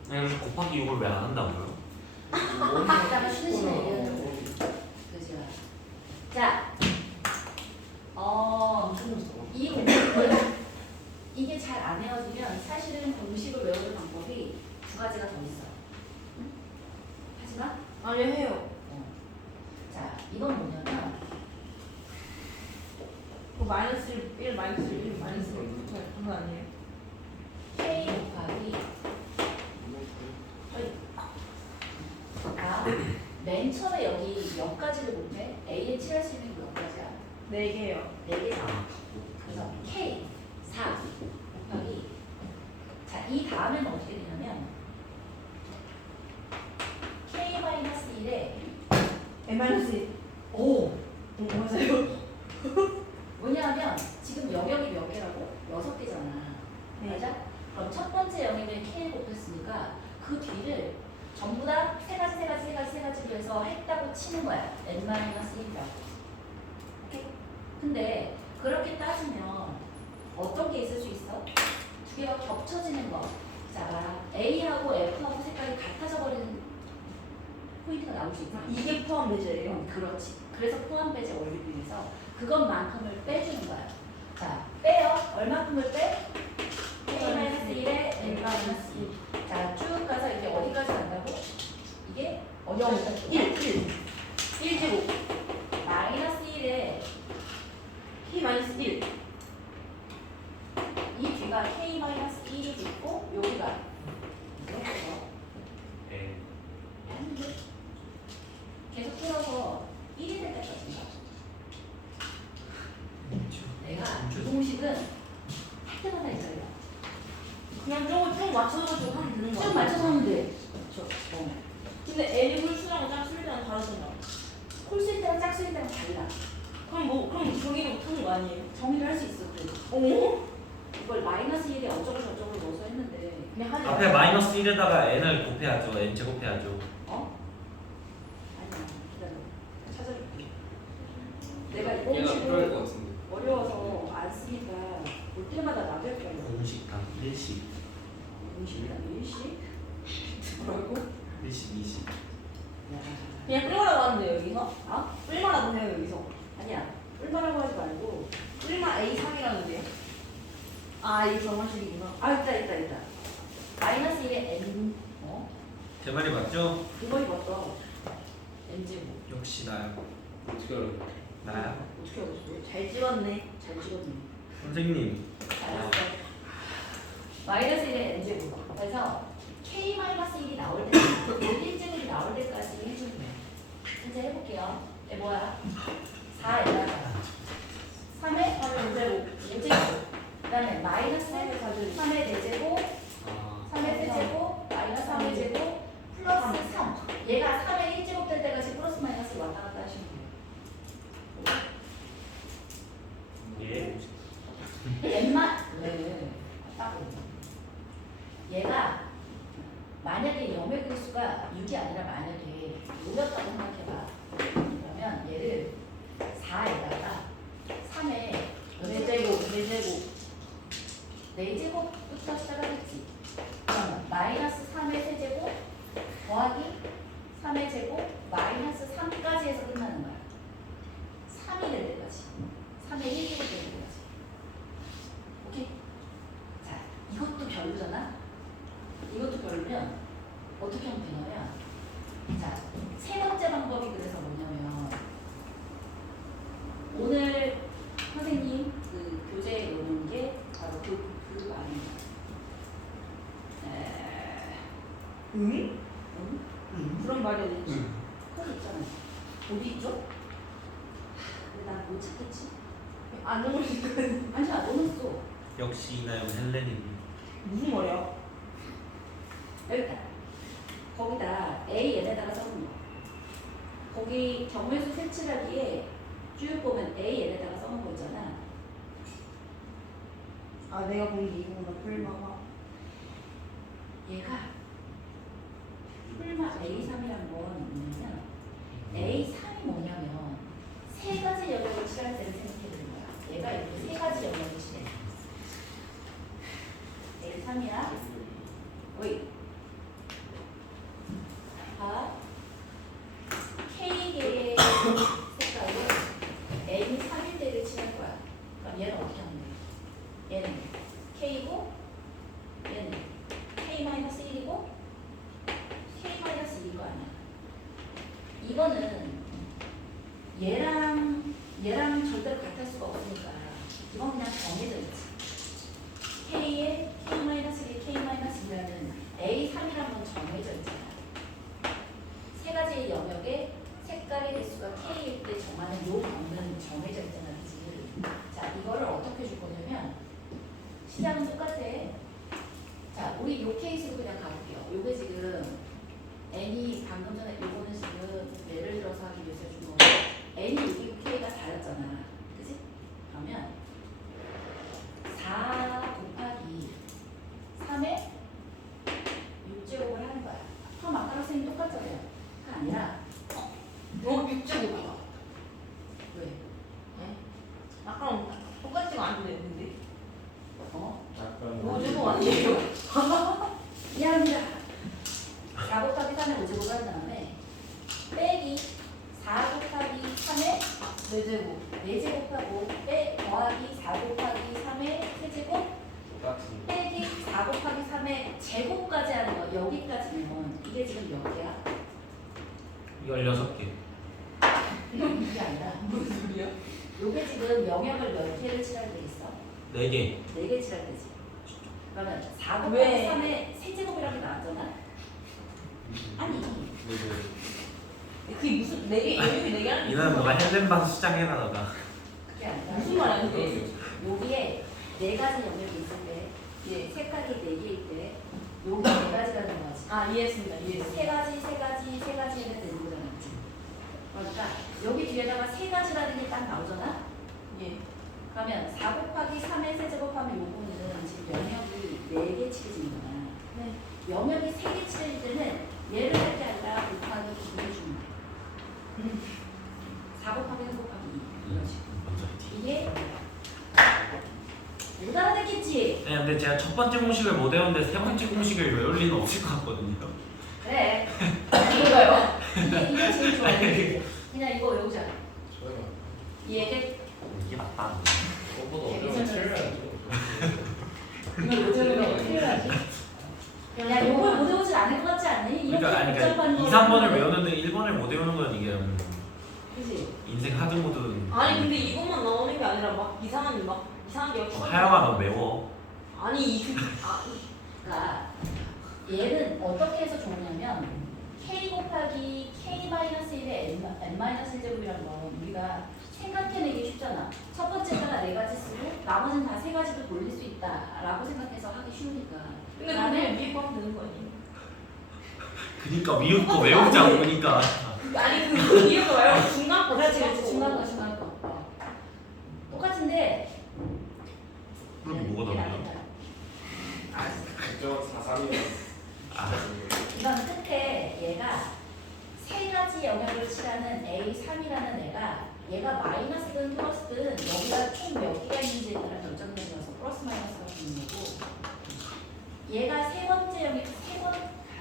그래서 곱하기 6을 왜 안 한다고요? 이따가 쉬는 시간에 얘기하자고. 그죠? 자, 이 공식을 이게 잘 안 외워지면 사실은 공식을 외우는 방법이 두 가지가 더 있어. 응? 하지만 아니 해요. 자, 이건 뭐냐면 그 마이너스 4개요. 4개잖아. 그래서 K 4 곱하기 자, 이 다음에는 어떻게 되냐면 K-1에 M-1. 오! 맞아요. 왜냐하면 지금 영역이 몇 개라고? 6개잖아. 네. 맞아? 그럼 첫 번째 영역에 K를 곱했으니까 그 뒤를 전부 다 세 가지로 해서 했다고 치는 거야. N-1이라고. 오케이? 근데 그렇게 따지면 어떤 게 있을 수 있어? 두 개가 겹쳐지는 거. 자, A하고 F하고 색깔이 같아져 버리는 포인트가 나올 수 있다. 이게 포함 배제예요. 그렇지. 그래서 포함 배제 원리를 위해서 그것만큼을 빼주는 거야. 자, 빼요. 얼마큼을 빼? K-1에 N-1. 자, 쭉 가서 이게 어디까지 간다고? 이게 0, 1, 1제곱. 마이너스 1에 K-1. 이 뒤가 K-1이 있고 여기가 이렇게 네. 계속 풀어서 1이 될 때까지인가? 내가 이 공식은 할 때마다 있어요. 그냥 저거 쭉 맞춰가지고 하면 되는 거야. 쭉 맞춰서 하면 돼. 근데 N이 홀수랑 짝수일 때랑 다르잖아. 콜쓸 때랑 짝쓸 때랑 달라. 그럼 정의를 못하는 거 아니에요? 정의를 할 수 있어. 그래도. 어? 이걸 마이너스 1에 어쩌고 저쩌고 넣어서 했는데 그냥 하지 앞에 마이너스 1에다가 n을 곱해야죠. n 제곱해야죠. 어? 아니야. 기다려. 찾아줄게. 내가 이 얘가 필요할 공식을 것 같은데. 어려워서 안 쓰니까 볼 때마다 나쁠 거야. 공식당 1식, 공식이랑 일식? 뭐라고? 1식, 2식. 야. 그냥 끌마라고 하는데 여기서? 아? 끌마라고 해요 여기서. 아니야. 꿀마라고 하지 말고 끌마 A3이라는데요? 아 이게 정화식이구나. 아 있다. 마이너스 1에 n 제 말이 맞죠? 이거 입었어. n제곱. 역시 나야. 어떻게 알아? 나야. 어떻게 알았어? 잘 찍었네. 잘 찍었네. 선생님. 알았어. 마이너스 1에 n제곱. 그래서 k-1이 나올 때, 1제곱이 나올 때까지 해주는 거야. 이제 해볼게요. 얘 뭐야? 4에다가 3의 5제곱. 그 다음에 마이너스 3의 4제곱, 3의 세제곱, 마이너스 3의 제곱, 플러스 3. 얘가 3의 1제곱 될 때까지 플러스 마이너스 왔다 갔다 하시면 돼요. 예. 얘만 네. 얘가 만약에 염의 그수가 6이 아니라 만약에 6이었다고 생각해봐. 그러면 얘를 4에다가 3에 4제곱 4제곱부터 시작하겠지. 그러면 마이너스 3의 세제곱 더하기 3의 제곱 마이너스 3까지 해서 끝나는 거야. 3이 될 때까지. 3의 1제곱 될 때까지. 오케이? 자, 이것도 별로잖아? 이것도 별로면 어떻게 하면 되냐면 자, 세 번째 방법이 그래서 뭐냐면 오늘 선생님 그 교재에 놓은 게 바로 그 아닙니다. 응? 응? 그런 말이 어딨지? 거기 있잖아요. 어디 있죠? 나못 찾겠지? 안 어울리니까. 아니야, 너는 써. 역시 이나영 헬레님. 무슨 말이야? 여기다. 거기다 A n에다가 써놓은 거. 거기 경우의 수 색칠하기에 쭉 보면 A n에다가 써놓은 거 있잖아. 아 내가 본 게 이거구나. 끌마가. 얘가 풀마 A3이란 건 뭐냐면 A3이 뭐냐면 세 가지 영역을 칠할 때를 생각해 보는 거야. 얘가 이렇게 세 가지 영역을 칠해. A3이야. 어이. 봐. K개의 색깔로 N3일 때를 칠할 거야. 그럼 얘는 어떻게 하면 돼? 얘는 K고 얘는 K-1이고 K-2거 아니야. 이거는 얘랑 절대로 같을 수가 없으니까 이건 그냥 정해져 있지. K에 K-1, K-2라는 A3이라는 건 정해져 있잖아. 세 가지의 영역에 색깔의 개수가 K일 때 정하는 요 범위는 정해져 있잖아. 자, 이거를 어떻게 줄 거냐면 시작은 똑같아. 자, 우리 요 케이스로 그냥 가볼게요. 요게 지금 n이 방금 전에 요거는 지금 예를 들어서 하기 위해서 준 거고 n이 여기 k가 4였잖아. 그치? 그러면 4 곱하기 3에 6제곱을 하는 거야. 그럼 아까랑 쌤이 똑같잖아요. 그게 아니라 요 6제곱 봐봐. 왜? 네? 아까랑 똑같지가 않은데. 어? 약간 뭐주고 아니에요? 미안합니다. 4 곱하기 3에 5제곱을 한 다음에 빼기 4 곱하기 3에 4제곱. 4제곱하고 더하기 4 곱하기 3에 3제곱 똑같은 빼기 4 곱하기 3에 제곱까지 하는 거 여기까지면 이게 지금 몇 개야? 16개. 이게 아니라 무슨 소리야? 요게 지금 영역을 몇 개를 칠할 때 있어? 4개. 4개 칠할 때지. 그러면 4 곱하기 왜? 3에 세제곱이라고 나왔잖아? 아니 그게 무슨 4개, 영역이 4개 하는 게 이는 뭐가 헬렌방 수장해라 너가. 그게 아니라 무슨 말이야 그게? 여기에 4가지 영역이 있을 때 예. 색깔이 4개일 때 여기 4가지라는 거지. 아 이해했습니다. 이해했습니다. 3가지 해야 되는 거잖아. 그치? 그러니까 여기 뒤에다가 3가지라는 게 딱 나오잖아? 예. 그러면 4 곱하기 3의 세제곱하면 요거는 지금 영역이 4개 칠해지는 거잖아. 네. 영역이 3개 칠해질 때는 얘를 할 게 아니라 곱하기 2를 주는 거야. 4 곱하기 3 곱하기 2 이런 식으로. 먼저 티. 이게 못 알아듣겠지? 네, 근데 제가 첫 번째 공식을 못 외웠는데 세 번째 공식을 외울 리는 없을 것 같거든요. 그래. 이거요. 이게 제일 좋아요. 그냥 이거 외우자. 저희가 이해돼? 이게 맞다. 저보다 되게 어려운 잘 틀려야죠. 이걸 못 외우면 어떻게 해야지? 야, 요걸 못 외우지 않을 것 같지 않니? 이렇게 그러니까 아니 복잡한 그러니까 2, 거 3번을 외우는데 1번을 못 외우는 건 이게 그치? 인생 하드 모드. 아니 근데 이것만 나오는 게 아니라 막 이상한 게 추가. 하영아 너 외워. 아니 그러니까 얘는 어떻게 해서 좋으냐면 k 곱하기 k-1의 n-1제곱이라는 건 우리가 생각해내기 쉽잖아. 첫 번째가 4가지 쓰고 나머지는 다 3가지도 돌릴 수 있다라고 생각해서 하기 쉬우니까. 근데 그다음에 그냥 위에 거 하면 되는 거 아니에요? 그니까 위에 거 외우자고 그니까. 아니 그 위에 거 말고 중간 거. 그렇지 중간 거. 똑같은데 그럼 뭐가 이게 다르냐? 낫겠다. 알았어. 저 4-3이면 아. 이건 끝에 얘가 3가지 영역을 칠하는 A3이라는 애가 얘가 마이너스든 플러스든 여기가 총 몇 개가 있는지에 따라 결정되어서 플러스 마이너스가 되는 거고 얘가 세 번째 영역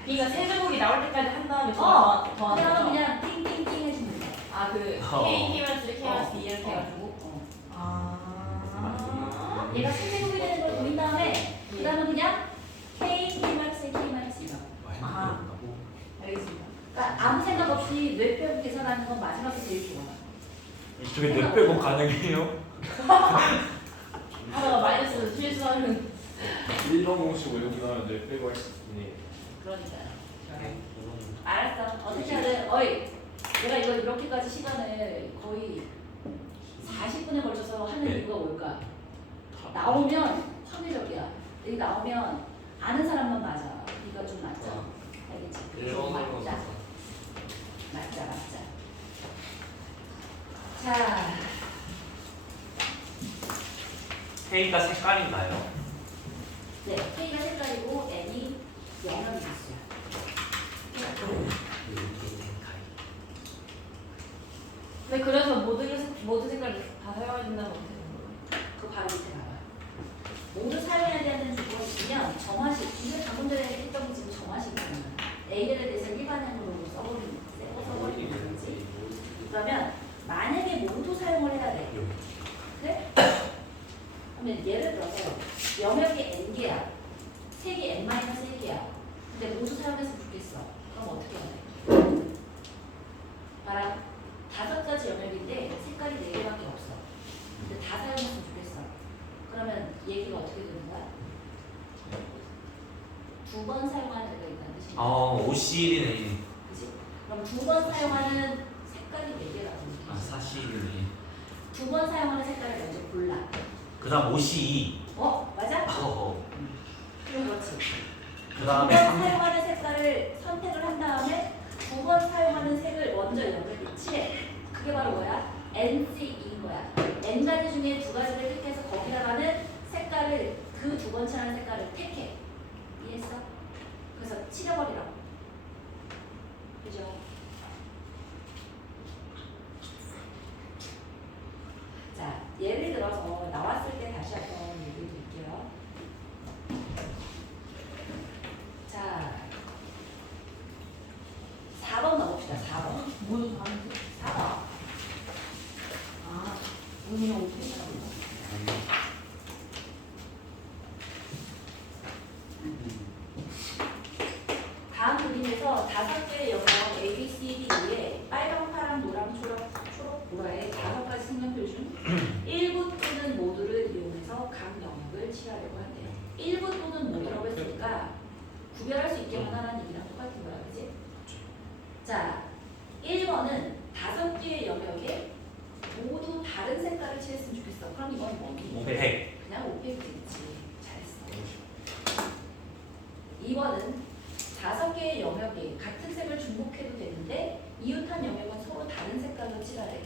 그러니까 세제곱이 나올 때까지 한 다음에 그러면 더하는 거. 그냥 띵띵띵 해주면 돼. 아그 K K-1 K-1 이렇게 해가지고. 아. 얘가 세제곱이 되는 걸 보인 다음에 그 다음은 그냥 K, K-1, K-1 아. 알겠습니다. 그러니까 아무 생각 없이 뇌 빼고 계산하는 건 마지막에 제일 좋아. 이쪽에 뇌 빼고 가능해요? 하다가 마이너스 실수하면 1번 공식 외우고 나면 뇌 빼고 할 수 있네. 그러니까. 알았어. 어떻게 하든 어이 내가 이거 이렇게까지 시간을 거의 40분에 걸쳐서 하는 네. 이유가 뭘까? 나오면 확률적이야. 여기 나오면 아는 사람만 맞아. 이거 좀 맞자. 알겠지? 좀 1번으로 맞자. 자, K가 색깔인가요? 네, K가 색깔이고 N이 영역이 있어요. 근데 그래서 모든 색깔을 다 사용해야 된다는 거 같아요. 그 바로 밑에 나와요. 모두 사용해야 되는 조건이 있으면 정화식, 이게 방금 전에 했던 게 지금 정화식이잖아. A를 대해서 일반형으로 써버리는 거지. 그러면 만약에 모두 사용을 해야 돼. 그래? 그러면 예를 들어서 영역이 n개야. 색이 n-1개야. 근데 모두 사용했으면 좋겠어. 그럼 어떻게 해야 돼? 봐라. 5가지 영역인데 색깔이 4개밖에 없어. 근데 다 사용했으면 좋겠어. 그러면 얘기가 어떻게 되는 거야? 2번 사용하는 애가 있다는 뜻이야. OC1이네. 그치? 그럼 2번 사용하는 색깔이 4개라고. 아, 4C1이네. 두 번 사용하는 색깔을 먼저 골라. 그 다음 옷이 맞아? 어허. 그렇지. 그 두 다음에 번 사용하는 색깔을 선택을 한 다음에 두 번 사용하는 색을 먼저 연결 칠해. 그게 바로 뭐야? NC인 거야. N 가지 중에 두 가지를 택해서 거기다가는 색깔을 그 두 번 칠하는 색깔을 택해. 이해했어? 그래서 칠해버리라고. 그죠? 자, 예를 들어서 나왔을 때 다시 한번 얘기해 드릴게요. 자, 4번 넣읍시다. 4번. 모두 다른데? 4번. 운이 어떻게 다음 그림에서 5개의 영역 A, B, C, D 위에 빨강, 파랑, 노랑, 초록, 보라의 5가지 색연필 중 일부 또는 모두를 이용해서 각 영역을 칠하려고 한대요. 일부 또는 모두라고 했으니까 구별할 수 있게 하나라는 얘기랑 똑같은 거야, 그지? 자, 1번은 5개의 영역에 모두 다른 색깔을 칠했으면 좋겠어. 그럼 이건 뭐니? 500. 그냥 500이겠지. 잘했어. 2번은 5개의 영역에 같은 색을 중복해도 되는데 이웃한 영역은 서로 다른 색깔로 칠하래.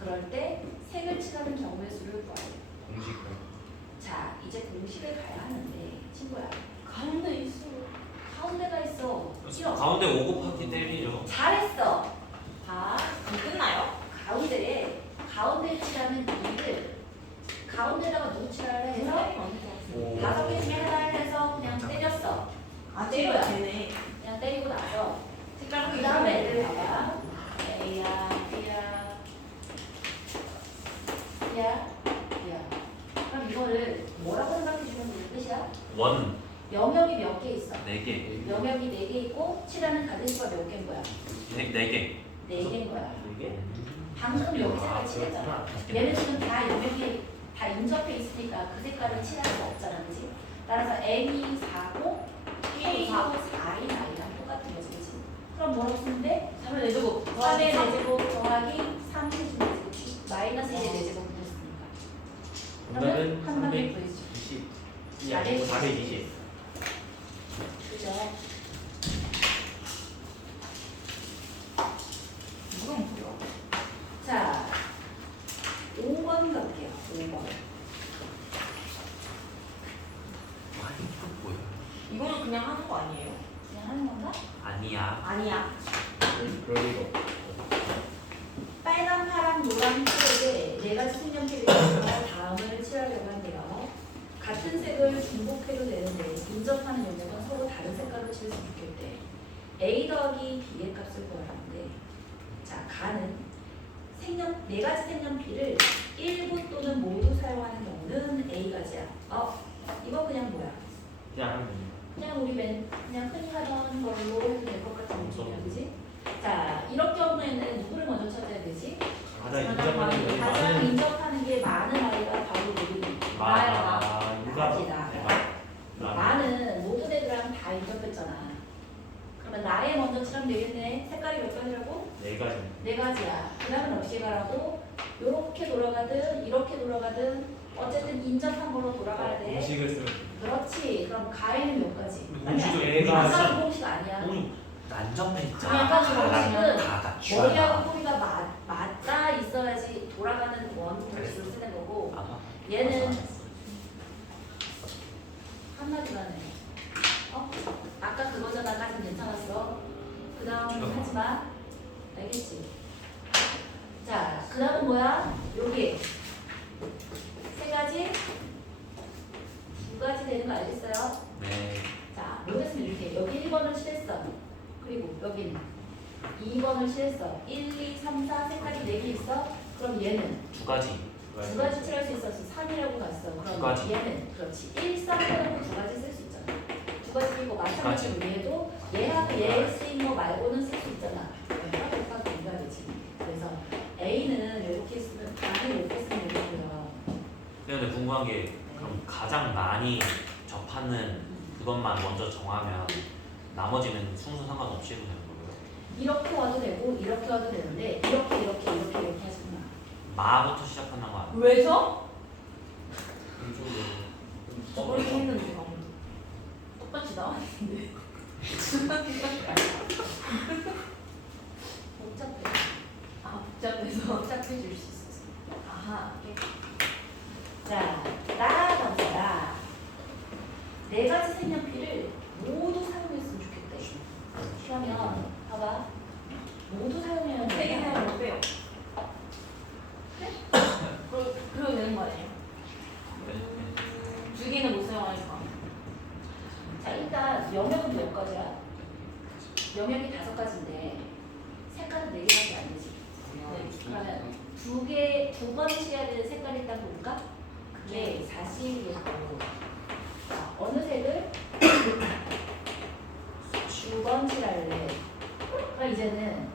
그럴 때 색을 칠하는 경우의 수를 구하래. 공식. 자, 이제 공식을 가야 하는데 친구야. 가운데 있어. 가운데가 있어. 싫어. 가운데 5 곱하기 때리죠. 잘했어. 봐. 그럼 끝나요? 가운데에 칠하는 이를 가운데다가 누구 칠하려 해서 오. 5개 중에 하나를 해서 그냥 때렸어. 아, 때려요. 되네. 그냥 때리고 나서 색깔 그 다음에 애들 봐봐. A야, B야. 그럼 이거를 뭐라고 생각해 주면 되는 뜻이야? 원 영역이 몇 개 있어? 4개. 영역이 4개 있고 칠하는 가든수가 몇 개인 거야? 4개. 4개인 거야. 이게? 방금 여기 색깔 칠했잖아. 얘는 지금 다 영역이 다 인접해 있으니까 그 색깔을 칠할 수 없잖아, 그지? 따라서 N이 4고 K도 4인 아이랑 똑같은 거지, 그지? 그럼 뭐라고 쓰면 돼? 3의 내제곱 3의 4제곱 더하기 3의 4제곱 마이너스 1의 4제곱 됐으니까. 그러면 한 단계 더 있지. 20. 아니고 420. 그죠? 이건 뭐야? 자, 5번 갈게요. 5번. 아, 이거 뭐야? 이거는 그냥 하는 거 아니에요? 그냥 하는 건가? 아니야. 아니야. 그럴 리가 없어. 빨간, 파랑, 노랑, 초록에 4가지 색연필을 이용해서 다음을 칠하려고 한대요. 같은 색을 중복해도 되는데 인접하는 영역은 서로 다른 색깔로 칠했으면 좋겠대. A 더하기 B의 값을 구하라는데, 자, 가는 4가지 색연필을 일부 또는 모두 사용하는 경우는 A가지야. 이거 그냥 뭐야? 그냥 우리 그냥 흔히 하던 걸로 해도 될 것 같은 느낌이야, 그지? 자, 이럴 경우에는 누구를 먼저 찾아야 되지? 가장 인접하는 게 가장 인접하는 게 많은 아이가 바로 누구니? 나야. 나지다. 나는 모든 애들이랑 다 인접했잖아. 그러면 나에 먼저 칠하면 되겠네. 색깔이 몇 가지라고? 4가지. 4가지야. 그 다음은 어떻게 가라고? 요렇게 돌아가든 이렇게 돌아가든 어쨌든 인접한 걸로 돌아가야 돼. 공식을 쓰면 그렇지. 그럼 가에는 몇 가지? 공식도 아니야. 얘가 아까 공식 아니야. 난접했잖아. 아까 그 공식은 다 갖추야. 머리하고 꼬리가 맞닿아 있어야지 돌아가는 원 공식을 쓰는 거고 얘는 한마디만 해. 아까 그거잖아까지 괜찮았어. 그 다음은 하지 마. 알겠지? 자, 그 다음은 뭐야? 여기 3가지? 2가지 되는 거 알겠어요? 네. 자, 모르겠으면 이렇게 여기 1번을 칠했어. 그리고 여기는 2번을 칠했어. 1, 2, 3, 4 색깔이 4개 있어. 그럼 얘는 2가지. 2가지 칠할 수 있었어. 3이라고 갔어. 그럼 2가지. 얘는 그렇지. 1, 3 빼놓고 2가지 쓸 수 있잖아. 2가지 쓰고 마찬가지로 얘도 얘하고 얘 쓰인 거 말고는 쓸 수 있잖아. 얘가 똑같고 이가 되지. 그래서 A는 이렇게 쓰면 B는 이렇게 쓰면 되고요. 근데 궁금한 게 그럼 가장 많이 접하는 그것만 먼저 정하면 나머지는 순서 상관없이 해도 되는 거예요? 이렇게 와도 되고 이렇게 와도 되는데 이렇게 하시구나. 마부터 시작하는 거 아니야? 왜죠? 왼쪽으로. 그렇게 했는데 방금 똑같이 나왔는데. 복잡해. 아 복잡해서. 복잡해 줄 수 있었어. 아하. 자, 나가보자. 네 가지 색연필을 모두 사용했으면 좋겠대. 그러면 봐봐. 모두 사용해야 세개 돼. 사용 못 해요. 그래도 되는 거 아니에요? 두 개는 못 사용하니까. 자, 일단 영역은 몇 가지야? 영역이 5가지인데 색깔은 4개밖에 안 되지. 네, 그러면 두 번 칠해야 되는 색깔이 일단 볼까? 그게 40이고. 자, 어느 색을 두 번 칠할래? 그럼 이제는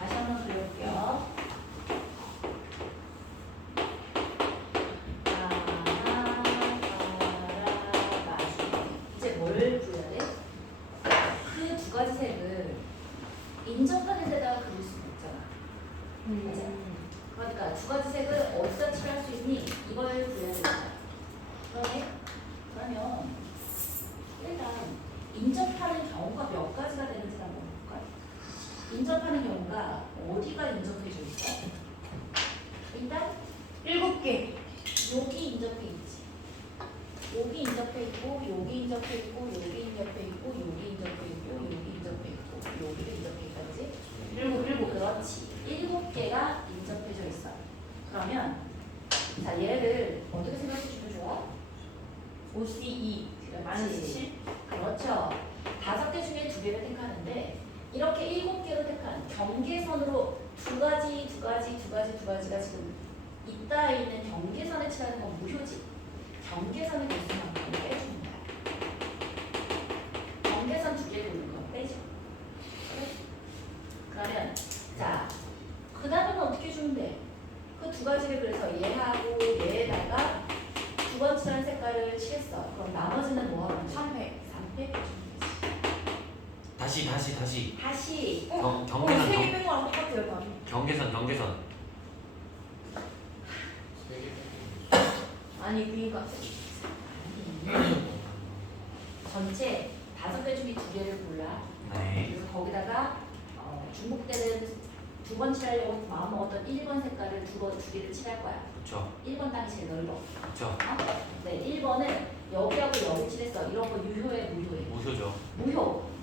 다시 한번 돌려볼게요. 이제 뭘 그려야 돼? 그 두 가지 색을 인접하는 데다가 그릴 수는 없잖아. 그러니까 두 가지 색을 어디다 칠할 수 있니? 이걸 그려야 되잖아. 그러면 일단 인접하는 경우가 몇 가지가 되는지 한번 볼까요? 인접하는 경우가 어디가 인접해져 있어? 일단 7개. 여기 인접해 있지. 여기 인접해 있고, 여기 인접해 있고, 여기 인접해 있고, 여기 인접해 있고, 여기 인접해 있고, 여기도 인접해 있다지. 7, 그렇지. 7개가 인접해져 있어. 그러면 자 얘를 어떻게 생각해 주면 좋아? OCE. 그렇지. 7. 그렇죠. 5개 중에 2개를 택하는데 이렇게 7개로 택한 경계선으로 두 가지가 지금 있다 있는 경계선에 칠하는 건 무효지. 경계선의 개수만큼 빼주는 거야. 경계선 2개를 있는 건 빼죠. 그래? 그러면 자, 그 다음에는 어떻게 주면 돼? 그 2가지를 그래서 얘하고 얘에다가 두 번 칠한 색깔을 칠했어. 그럼 나머지는 뭐 하면 돼? 3팩? 다시 다시 경계선 3개 뺀 거랑 똑같아요. 다시. 경계선 아니 그니까 전체 5개 중에 2개를 골라. 네 그래서 거기다가 중복되는 두 번 칠하려고 마음먹었던 1번 색깔을 두 개를 칠할 거야. 그쵸 1번 땅이 제일 넓어. 그쵸 네, 1번은 여기하고 여기 칠했어. 이런 거 유효해, 무효해? 무효죠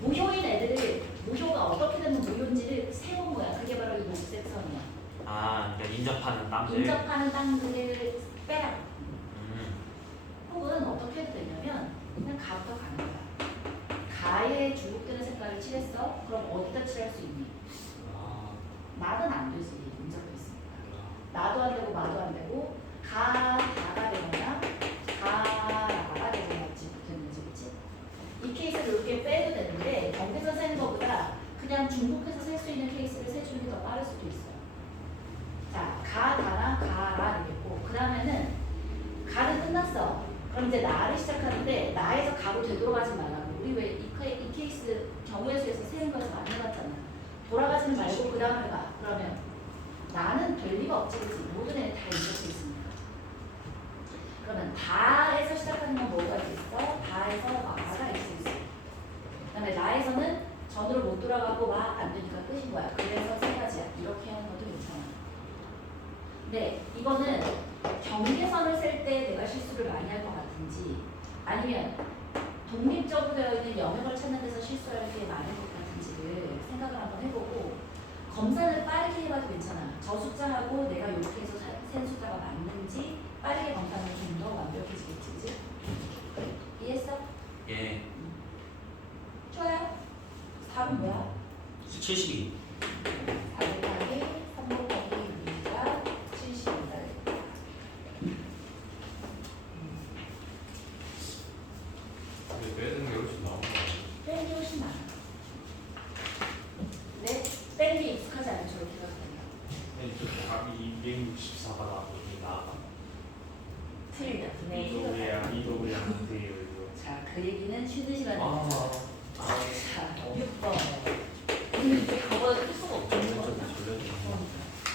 무효인 애들을 무효가 어떻게 되면 무효인지를 세본 거야. 그게 바로 이 녹색 선이야. 아 그러니까 인접하는 땅들 인접하는 땅들을 빼라. 음, 혹은 어떻게 해도 되냐면 그냥 가부터 가는 거야. 가에 중복되는 색깔을 칠했어. 그럼 어디다 칠할 수 있니? 나는 안 되지. 인접해 있으니까. 나도 안 되고 마도 안 되고 가다가 되거나 가라가 되는지 그치? 이 케이스를 이렇게 빼도 되는데 경계선 세는 것보다 그냥 중복해서 셀 수 있는 케이스를 세주는 게 더 빠를 수도 있어요. 자, 가다랑 가라 되겠고 그 다음에는 가는 끝났어. 그럼 이제 나를 시작하는데 나에서 가로 되돌아가지 말라고. 우리 왜 이 케이스 경우의 수에서 세는 거에서 많이 해봤잖아. 돌아가지는 말고 그 다음을 가. 그러면 나는 될 리가 없지, 그치? 모든 애는 다 인접해 있으니까. 그러면 다에서 시작하는 건 뭐가 있어? 다에서 마가 있을 수 있어. 그 다음에 나에서는 전으로 못 돌아가고 마 안 되니까 끝인 거야. 그래서 3가지야. 이렇게 하는 것도 괜찮아. 근데 이거는 경계선을 셀 때 내가 실수를 많이 할 것 같은지 아니면 독립적으로 되어 있는 영역을 찾는 데서 실수할 게 많을 것 같은지를 생각을 한번 해보고 검사를 빠르게 해봐도 괜찮아. 저 숫자하고 내가 이렇게 해서 센 숫자가 맞는지 빠르게 검사하면 좀 더 완벽해지겠지, 그치? 이해했어? 예 좋아요. 답은 뭐야? 72 4 곱하기 3 곱하기 6이니까 70이다. 근데 빼는 게 훨씬 나은 거 같아요. 빼는 게 훨씬 많아. 근데 빼는 게 익숙하지 않은 저렇게 생각합니다. 저 답이 264가 나오니까 틀려. 이도 그냥 안 돼요 이거. 자, 그 얘기는 쉬는 시간에 아. 자, 6번. 근데 이제 그거보다 클 수가 없죠. 전면적이 졸려지는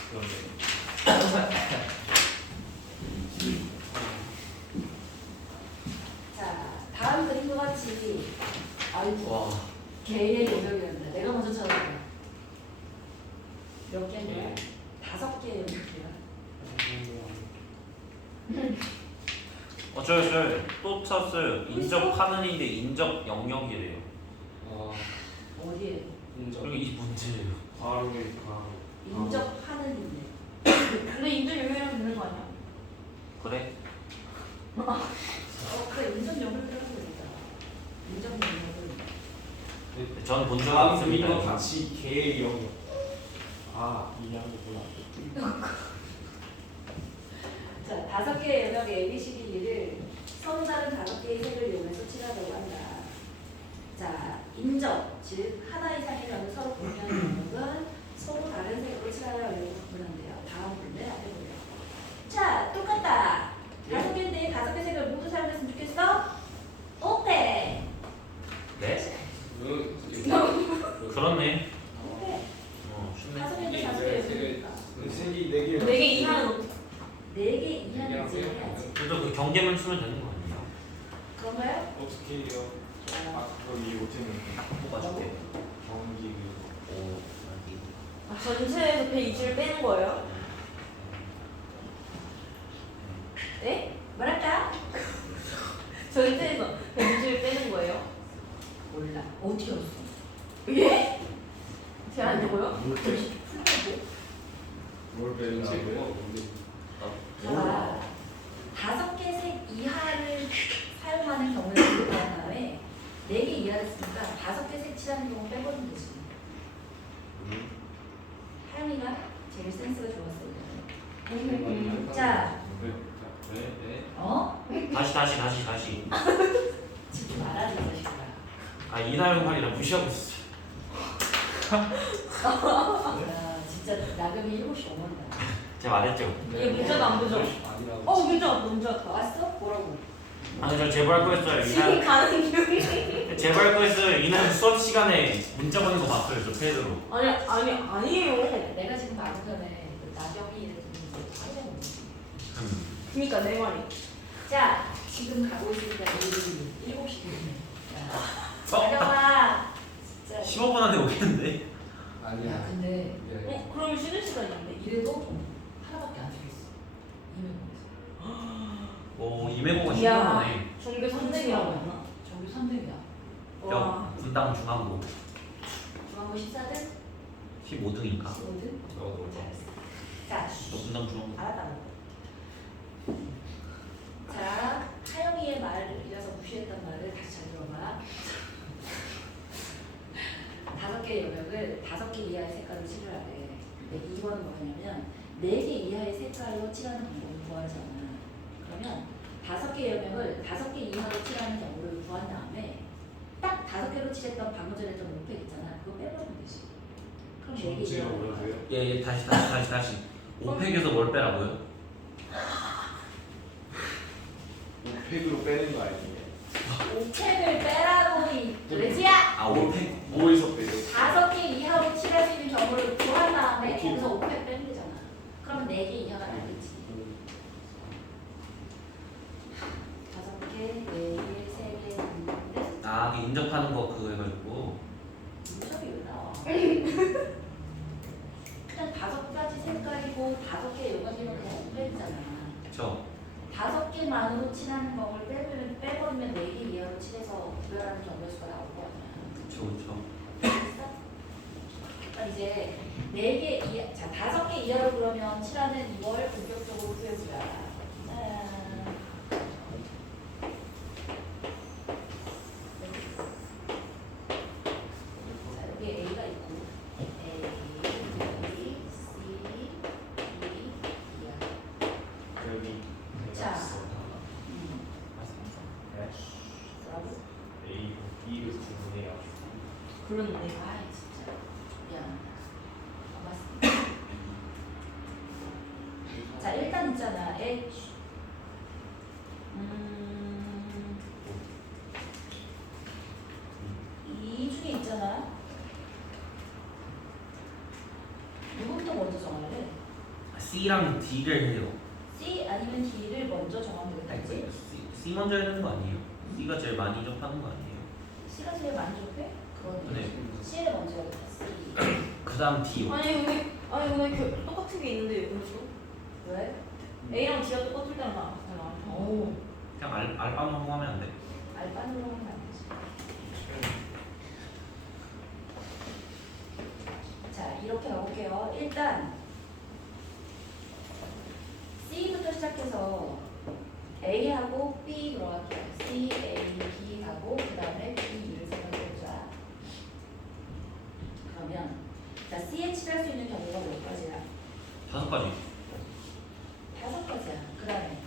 그런데 자, 다음 그림과 같이 아이고 와. 개의 영역이란다. 내가 먼저 찾아볼게. 몇 개인가요? 5개의 영역이야. 또 찾았어요. 인접하는인데 인접 영역이래요. 아 어디에? 인정. 그리고 이 문제예요. 바로에 바로. 인접하는 인데. 근데 인도 유명하면 되는 거 아니야? 그래? 그래 인접 영역을 들어가면 되겠다. 인접 영역을. 전 본 적이 다음 없습니다. 그림과 같이 개의 영역. 아 이해하는구나. 자, 5개의 영역의 ABCD를 서로 다른 5개의 색을 이용해서 칠하려고 한다. 자, 인접, 즉 하나 이상의 점을 서로 공유하는 영역은 서로 다른 색으로 칠하려고 구분한대요. 다음 문제 해보래요. 자, 똑같다. 5개인데 5개 색을 모두 사용했으면 좋겠어? 오케이. 네? 그 그렇네. 오케이. 쉽네. 5개인데 5개 색이 영역이니까. 색이 4개. 4개 이하는 어떻게? 4개 이하는 이제 해야지. 그래도 그 경계만 쓰면 되는 거 아니에요? 그런가요? 어떻게 해요? 자, 아 그걸 이해 못했는데. 뽑아줄게. 경기 오, 전체에서 120을 빼는 거예요? 네? 뭐랄까? 전체에서 120을 빼는 거예요? 몰라. 어디였어? 예? 제가 안 되고요? 뭘 배우지? 자, 5개 색 이하를 사용하는 경우를 고려한 다음에 4개 이하를 쓰니까 5개 색 칠하는 경우 빼버리면 되지. 하영이가 제일 센스가 좋았어요. 자, 네. 어? 다시. 집중 말하지 이 자식아. 아 이나영팔이라 무시하고 있어. 야, 진짜 나금이 7시 오만다. 제가 말했죠. 이게 문제도 안 보죠? 아니라고. 문제 왔다, 문제 왔다. 왔어? 뭐라고? 아니 저 제발 거였어요. 지금 이나 가는 중. 제발 거였어요. 이나 수업 시간에 문자 보낸 거 봤어요. 저 패드로. 아니에요. 내가 지금 방금 전에 그 나경이 이랬는데 하려고. 그니까 내 말이. 자, 지금 가고 있으니까 우리 7시 되네. 나경아, 진짜. 15분한테 오겠는데? 야, 아니야. 근데 네. 그러면 쉬는 시간인데? 이래도 하나밖에 안 주겠어. 200원. 오 이메고가 이야. 15분에. 종교 3등이라고 했나? 정규 3등이야. 와. 분당 중앙고 중앙고 14등? 15등인가? 15등? 너도. 잘했어. 자, 분당 중앙고. 알았다고. 자, 하영이의 말이라서 무시했던 말을 다시 잘 들어봐. 5개의 영역을 5개 이하의 색깔로 칠하래. 근데 2번은 뭐냐면 4개 이하의 색깔로 칠하는 방법을 구하잖아. 그러면 5개 영역을 5개 이하로 칠하는 경우를 구한 다음에 딱 5개로 칠했던 방금 전에 했던 5팩 있잖아. 그거 빼버리면 되지. 그럼 4개 전체가 이하로 뭐라고요? 예 다시. 5팩에서 뭘 빼라고요? 5팩으로 빼는 거 아니에요? 5팩을 빼라고 이 돼지야! 아 5팩. 뭐에서 빼요? 5개 이하로 칠할 수 있는 경우를 구한 다음에 오케이. 거기서 5팩 빼면 되잖아. 그러면 4개 이하가 나겠지. 5개, 4개, 3개 있는데 아 이게 인접하는 거 그거 해가지고. 무섭이 왜 나와? 그냥 5가지 색깔이고 5개 요각이면 그냥 5팩이잖아. 그쵸. 5개만으로 칠하는 경우를 빼버리면 4개 이하로 칠해서 구별하는 점수가 나올 거 아니야. 그쵸. 됐어? 그럼 이제 4개 이하, 자 5개 이하로 그러면 칠하는 이걸 본격적으로 구해보자. 짠. 자 여기 A가 있고 A, B, C, D, E야. 여기. 자. 뭐라고? A, B를 주문해요. 그렇네. 아이 진짜 미안. 안 봤어. 자 일단 있잖아. H. 이 중에 있잖아. 누구부터 먼저 정할래? C C랑 D를 해요. C 아니면 D를 먼저 정하면 되겠지? C 먼저 해야 되는 거 아니에요? C가 제일 많이 접하는 거 아니에요? C가 제일 만족해? 그러네. 네. C를 먼저 해야겠다. C. 그 다음 D요. 아니 여기 똑같은 게 있는데 왜 그랬어? 왜? A랑 D가 똑같을 때랑 나왔잖아. 오. 그냥 알바만 하면 안 돼? 알바누로 하면 안 되지. 자, 이렇게 가볼게요. 일단 C부터 시작해서 A하고 B 들어갈게요. C, A, B 하고 그 다음에 B, E를 생각해보자. 그러면 자, C에 칠할 수 있는 경우가 몇 가지야? 5가지. 5가지야. 그 다음에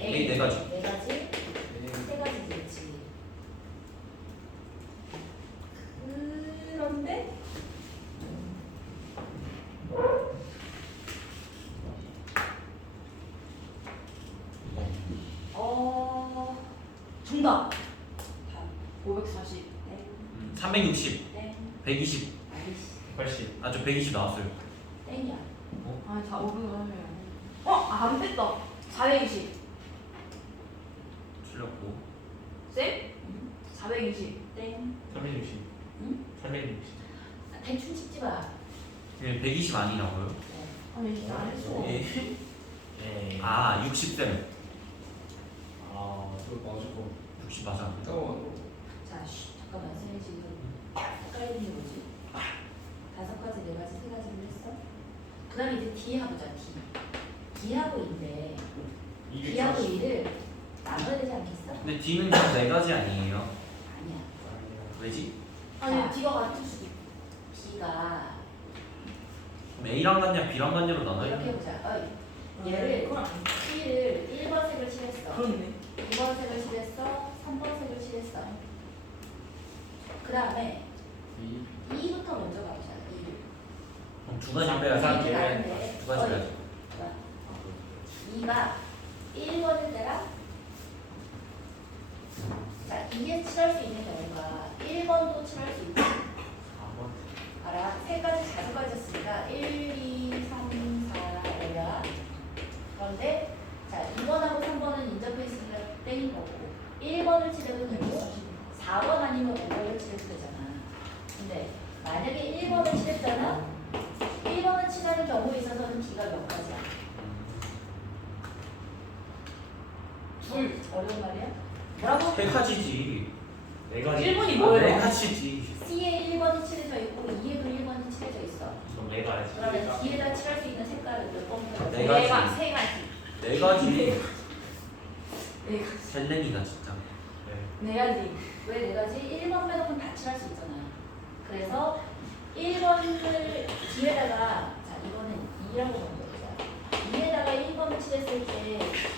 A 4가지. 4가지? 3가지 되지. 그런데 정답. 540. 네. 360, 땡. 120. 아이씨. 80. 아, 저 120 나왔어요. 땡이야. 아니 다 500을 하면. 안 됐다. 420. 틀렸고. 쌤? 응? 420. 땡. 360. 응? 360. 아, 대충 찍지 마. 그냥 120 아니라고요? 네. 아니 진짜 안 했어. 예. 아, 60쌤. 아. 그거 맞을 거. 60 맞아. 자, 잠깐만. 선생님 지금 헷갈리는 게 뭐지? 5가지, 4가지, 3가지를 했어? 그 다음에 이제 D 해보자. D. D하고 E인데 D하고 E를 나눠야 되지 않겠어? 근데 D는 전 4가지 아니에요? 아니야. 왜지? 아니 D가 같을 수도 있고. B가 그럼 A랑 같냐 B랑 같냐로 나눠야 이렇게 돼? 해보자. 얘를 그건 아니야. C를 1번 색을 칠했어. 그렇네. 2번 색을 칠했어. 3번 색을 칠했어. 그 다음에 2부터 먼저 가보자. 2를. 그럼 2가지 빼야지. 다른데 2가지 빼야지. 2가 1번을 때랑 자 2에 칠할 수 있는 경우가 1번도 칠할 수 있고 4번. 알아? 3가지 자주 가졌으니까 1, 2, 3, 4, 5야. 그런데 자 2번하고 3번은 인접해 있으니까 땡인 거고 1번을 칠해도 되고 4번 아니면 5번을 칠해도 되잖아. 근데 만약에 1번을 칠했잖아. 1번을 칠하는 경우에 있어서는 D가 몇 가지야? 둘 어려운 말이야? 뭐라고? 3가지지. 4가지. 1번이 뭐예요? 4가지지. C에 1번이 칠해져 있고 2에도 1번이 칠해져 있어. 그럼 4가지. 그러면 D에다 칠할 수 있는 색깔은 몇 번부터? 네 가지. 세 가지. 4가지. 네 가지. 셀랭이다 진짜. 네. 네 가지. 왜 4가지? 1번 빼놓고는 다 칠할 수 있잖아. 그래서 1번을 D에다가 자 이거는 2라고 적는 거자. 2에다가 1번을 칠했을 때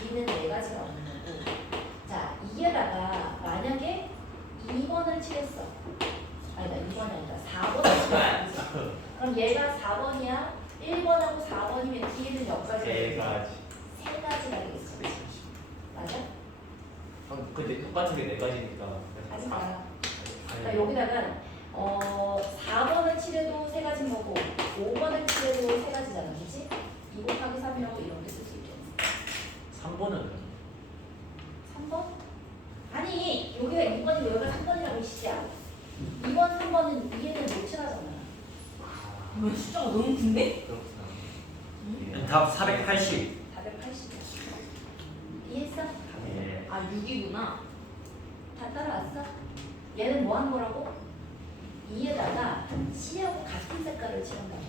D는 4가지가 없는 거고 자 2에다가 만약에 2번을 칠했어. 아니다 2번이 아니라 4번을 칠했어. 그럼 얘가 4번이야. 1번하고 4번이면 D에는 몇 가지가 있어? 3가지. 3가지가 되겠어. 맞아? 근데 똑같은 게 4가지니까. 아니다. 그러니까 여기다가 4번을 칠해도 3가지인 거고 5번을 칠해도 3가지잖아. 그치? 2 곱하기 3이라고 이렇게 쓸 수 있겠네. 3번은 3번? 아니 여기가 2번이고 여기가 3번이라고 시작. 2번, 3번은 이해는 못 칠하잖아. 이거 숫자가 너무 큰데? 그렇구나. 답 480. 480이야. 이해했어? 예. 아 6이구나. 다 따라왔어? 얘는 뭐 한 거라고? 2에다가 C하고 같은 색깔을 칠한다고.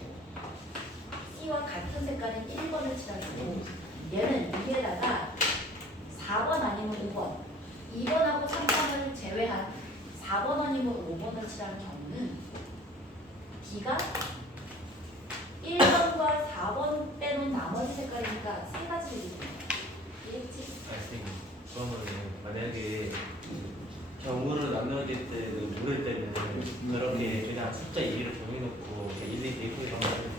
C와 같은 색깔인 1번을 칠한다고. 얘는 2에다가 4번 아니면 5번, 2번하고 3번을 제외한 4번 아니면 5번을 칠하는 경우는 D가 1번과 4번 빼놓은 나머지 색깔이니까 3가지를 이해했지? 그러면 만약에 경우를 나누게 때는 모를 때는 그렇게 그냥 숫자 2를 정해놓고 1, 2, 3, 4 이런 거 하면 되는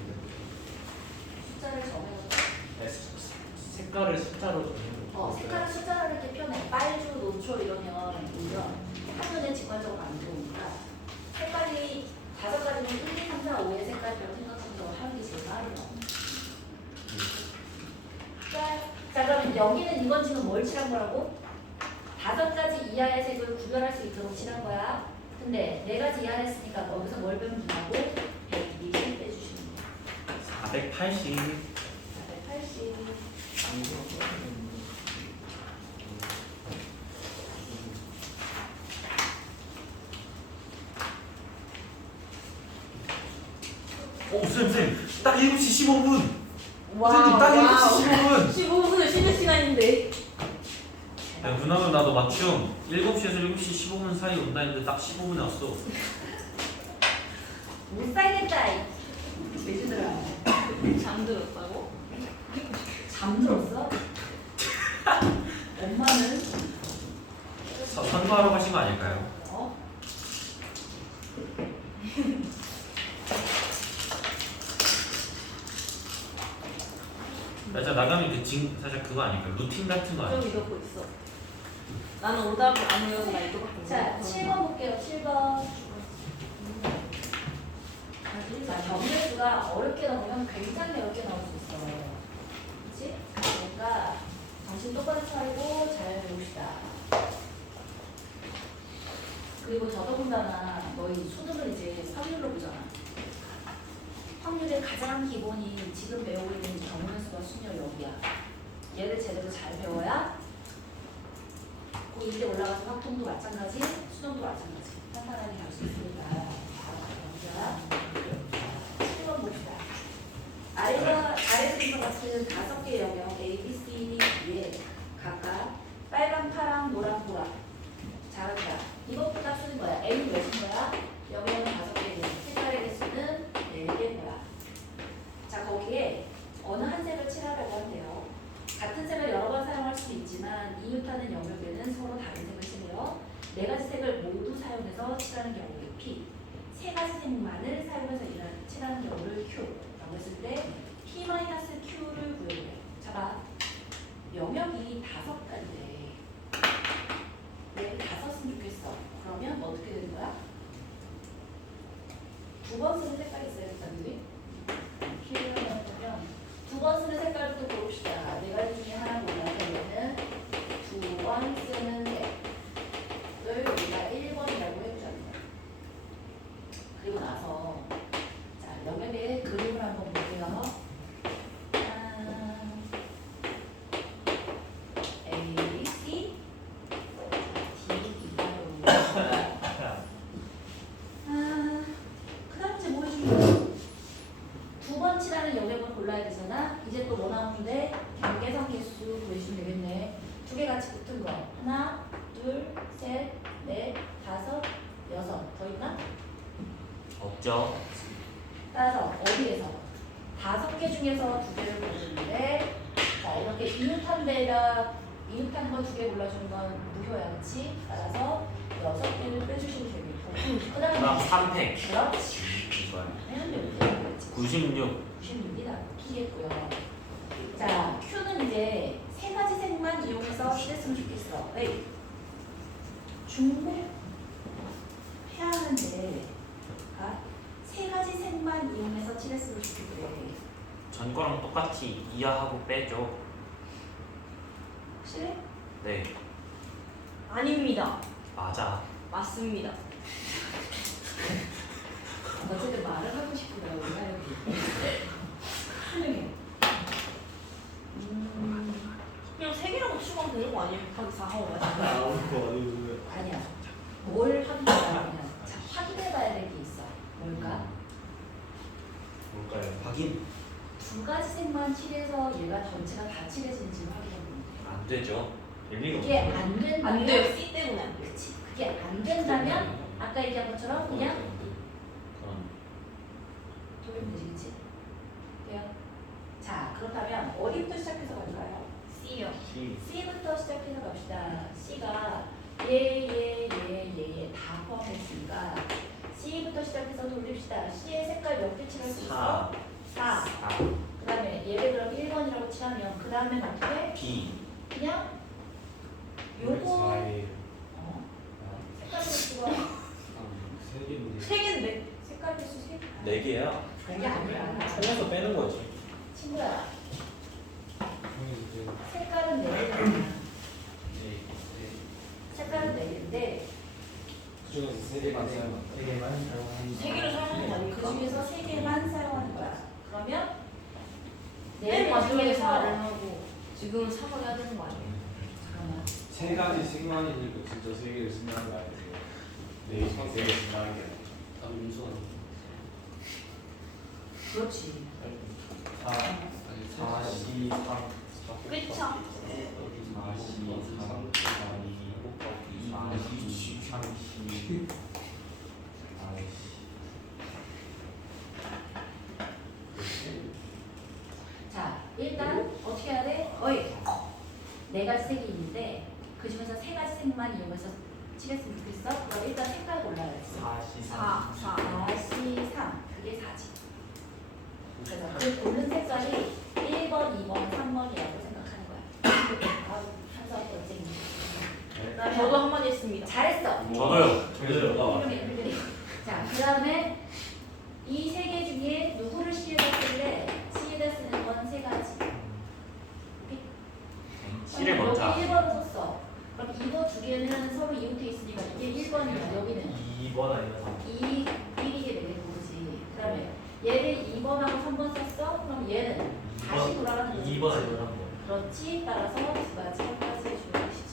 숫자를 정해서 색깔을 숫자로 정해놓고 색깔을 숫자로 이렇게 표현해. 빨주, 노초 이러면 한눈에 직관적으로 안 들어오니까 색깔이 5가지면 1, 2, 3, 4, 5의 색깔이라고 생각하면서 하는 게 제일 빠르다. 어쨌든 이건 지금 뭘 칠한 거라고? 5가지 이하의 색을 구별할 수 있도록 칠한 거야. 근데 4가지 이하를 했으니까 거기서 뭘 빼면 된다고? 120 빼주시면 돼. 480. 480. 쌤. 딱 7시 15분. 선생님, 딱 7시 15분. 15분을 쉬는 시간인데. 야, 그나마 나도 맞춤 7시에서 7시 15분 사이 온다 했는데 딱 15분에 왔어. 못 살겠다. 이 돼지들아. 잠들었다고? 잠들었어? 엄마는? 선거하러 가신 거 아닐까요? 어? 살짝 나감이 살짝 그거 아닐까? 루틴 같은 거 좀 아닐까? 이러고 있어. 나는 오답을 안 외우고 나 이거 갖고 자, 있어. 7번 볼게요. 7번. 자, 정렬수가 어렵게 나오면 굉장히 어렵게 나올 수 있어. 그렇지? 그러니까 정신 똑바로 차리고 잘 배웁시다. 그리고 더더군다나 너희 수능을 이제 확률로 보잖아. 확률의 가장 기본이 지금 배우고 있는 정렬수와 순열 여기야. 얘를 제대로 잘 배워야 고1때 올라가서 확통도 마찬가지, 수능도 마찬가지. 탄탄하게 갈 수 있습니다. 자, 7번 봅시다. 아래 그림과 같은 5개의 영역 A, B, C, D, E에 각각 빨강, 파랑, 노랑, 보라. 잘한다. 이것보다 쓰는 거야. A는 왜 쓴 거야? 영역은 5개고 색깔의 개수는 4개인 거야. 자, 거기에 어느 한 색을 칠하라고 한대요. 같은 색을 여러 번 사용할 수도 있지만 이웃하는 영역에는 서로 다른 색을 칠해요. 4가지 색을 모두 사용해서 칠하는 경우를 P, 3가지 색만을 사용해서 칠하는 경우를 Q라고 했을 때 P-Q를 구해보래요. 잡아. 영역이 5가지인데 왜 5은 좋겠어? 그러면 어떻게 되는 거야? 2번 쓰는 색깔이 있어야겠다는데? Q를 하면 2번 쓰는 색깔부터 고릅시다. 4가지 중에 하나 골라서 얘는 2번 쓰는 색을 우리가 1번이라고 해주잖아요. 그리고 나서 자, 영역의 그림을 한번 볼게요. A, C, D, E가 그 다음 이제 뭐 해주면 돼요? 2번 칠하는 영역을 골라야 되잖아. 이제 또 뭐 나오는데 경계선 개수 구해주면 되겠네. 2개 같이 붙은 거. 하나, 둘, 셋, 넷, 다섯, 여섯. 더 있나? 없죠. 따라서 어디에서? 5개 중에서 2개를 골랐는데 자, 이렇게 이웃한 거 2개 골라주는 건 무효야, 그렇지? 따라서 6개를 빼주시면 되겠고 그 그다음 다음에 3팩. 그렇지. 좋아요. 해운대 96. 96입니다. P겠고요. 자, Q는 이제 3가지 색만 이용해서 칠했으면 좋겠어. 왜? 중복 해야 하는데 3가지 색만 이용해서 칠했으면 좋겠대. 전 거랑 똑같이 이하하고 빼죠. 확실해? 네, 아닙니다. 맞아. 맞습니다. 어쨌든 말을 하고 싶구나, 우리가 여기. 훌륭해. 그냥 3개라고 추가하면 되는 거 아니에요? 곱하기 4하고 맞아. 아니야. 뭘 확인해봐야 그냥. 자, 확인해봐야 될 게 있어. 뭘까? 뭘까요? 확인 2가지 색만 칠해서 얘가 전체가 다 칠해지는지 확인해보면 돼. 안 되죠. 의미가 그게 없어요. 안 된다면 안 돼요. C 때문에 안 돼요. 그치. 그게 안 된다면 아까 얘기한 것처럼 그냥 그럼 돌리면 되지, 그치? 돼요? 자, 그렇다면 어디부터 시작해서 갈까요? C요. C. C부터 시작해서 갑시다. C가 얘 다 포함했으니까 C부터 시작해서 돌립시다. C의 색깔 몇 개 칠할 수 있어? 4. 4. 그 다음에 얘를 그럼 1번이라고 칠하면 그 다음엔 어떻게? B. 그냥 요거 색깔 개수가 3개인데. 색깔 개수 3개 4개야? 그게 아니라 총에서 빼는 거지. 친구야 색깔은 4개잖아. 색깔은 4개인데 그중에서 세 개만 사용한다. 세 개를 사용하는 거 아니야? 그 중에서 3개만 사용하는 거야. 그러면 맨 마지막에 4를 4를 하고 지금은 3을 해야 되는 거 아니에요? 잠깐만. 세 가지 생만이니까 진짜 세 개를 쓴다는 거 아니에요? 네, 세 개 쓴다는 게 아니에요. 나도 민수는 그렇지. 43 그쵸? 42 자, 일단 어떻게 해야 돼? 어이. 4가지 색이 있는데 그 중에서 3가지 색만 이용해서 칠했으면 좋겠어? 그럼 일단 색깔 골라야지. 4 4C3. 그게 4지. 그래서 그 고른 색깔이 1번, 2번, 3번이라고 생각하는 거야. 아우, 한사업 어쟁이. 저도 한마디 했습니다. 잘했어. 저도요. 자, 그 다음에 이 3개 중에 누구를 C에다 쓸래? C에다 쓰는 건 3가지. C를 먼저 여기 1번을 썼어. 그럼 이거 2개는 서로 이웃해 있으니까 이게 1번이야. 여기는 2번 아니면 2, 1이게 되는 거지. 그 다음에 얘를 2번하고 3번 썼어? 그럼 얘는 다시 돌아가는 거지. 2번 아니면 3번. 그렇지. 따라서 2가지 해주는 것이지.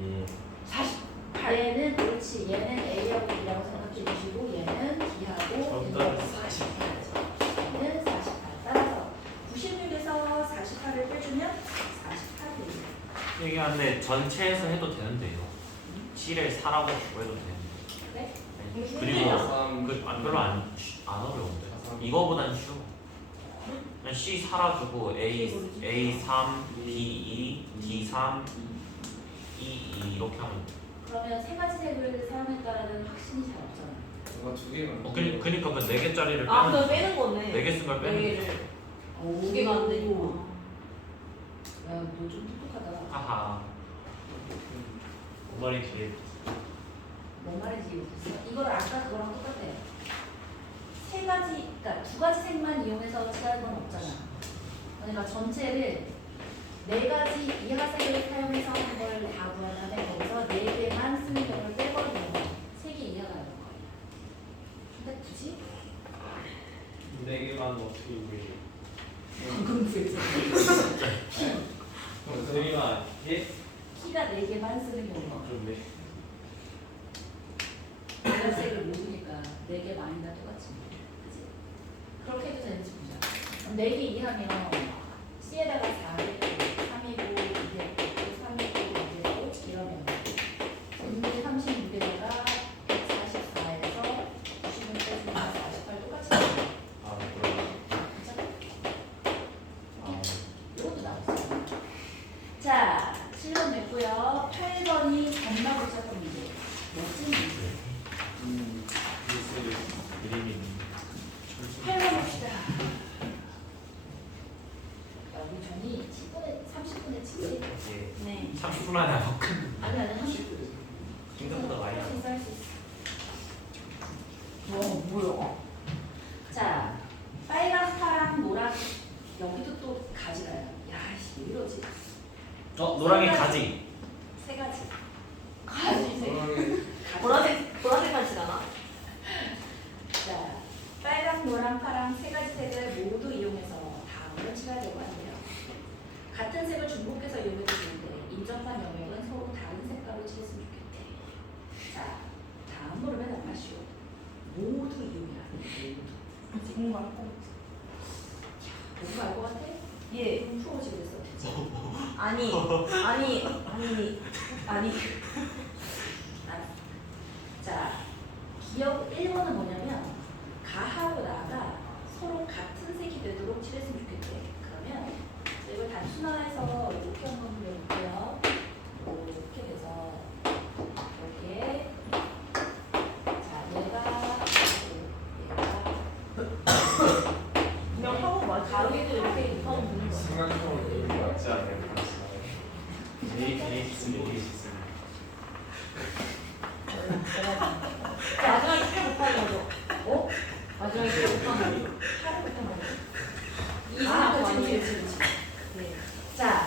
예. 48. 얘는 그렇지. 얘는 A하고 B라고 생각해 주시고 얘는 B하고 정답은 얘는 48. 48. 따라서 96에서 48을 빼주면 48이 얘기하는데 전체에서 해도 되는데요. C를 4라고 주고 해도 되는데. 그래? 그리고 삼, 그 별로 안 어려운데. 이거보단 쉬워. 그냥 C 살아주고 A3, B2, D3, E2 이렇게 하면 돼. 그러면 3가지 색을 사용했다라는 확신이 잘 없잖아. 뭔가 2개만. 그니까 그 4개짜리를 아, 빼는 그걸 빼는 거네. 4개 쓴 걸 빼는 거. 4개를. 2개가 안 되니까. 야, 너 좀 똑똑하다. 하하. 머리 뒤에 뭔 말인지 모르겠어. 이걸 아까 그거랑 똑같아. 3가지, 그러니까 2가지 색만 이용해서 칠하는 건 없잖아. 그러니까 전체를 4가지 이하색을 사용해서 하는 걸 다 구한 다음에 거기서 4개만 쓰는 경우를 빼버리면 3개 이하가 되는 거야. 근데 굳이? 4개만 어떻게 구해요? 방금 구했어. 대리만 예? 키가 4개만 쓰는 경우가 좀 네. 이하색을 모으니까 4개 많이 다 똑같지. 그치? 그렇게 해도 되는지 보자. 그럼 4개 이하면 C에다가 4를 3이고 2고 3이고 2고 이러면 분의 36에다가 144에서 96에서 48 똑같이 나와. 아 그럼 이것도 나왔어요. 자, 7번 됐고요. 8번이 전망을 찾은 문제. 멋진 문제. 그림이 8번 봅시다. 야, 우리 전이 10분에 30분에 치지? 예. 네. 30분 안에 하고 끝. 아니 아니 30분. 생각보다 많이 할수 있어 할 수 있어. 뭐야? 자, 빨강, 파랑, 노랑 여기도 또 가지가요. 야, 씨, 왜 이러지? 노랑이 가지. 3가지. 가지. 보라색 맛이잖아. 자, 빨강, 노랑, 파랑 3가지 색을 모두 이용해서 다음을 칠하려고 하는데요. 같은 색을 중복해서 이용해도 되는데 인정한 영역은 서로 다른 색깔로 칠했으면 좋겠대. 자, 다음 물으면 얼마 쉬워. 모두 이용해야 돼. 모두. 뭔가 알것 같아. 뭔가 알 것 같아? 예. 그럼 풀어보지 그랬어. 그치? 아니. 알았어. 자, 기억 1번은 뭐냐면 가하고 나가 서로 같은 색이 되도록 칠했으면 좋겠대. 그러면 이걸 단순화해서 이렇게 한번 그려볼게요. 이렇게 돼서 여기에 자, 얘가 그냥 하고 맞아. 가위도 이렇게 하면 되는 거야. 생각해보면 이게 맞지 않아요? 마지막에 필요 못하는 거죠. 어? 마지막에 필요 못하는 거죠. 하루 못한 거지. 이 생각도 많이 그치, 해. 그치, 그치. 네. 자,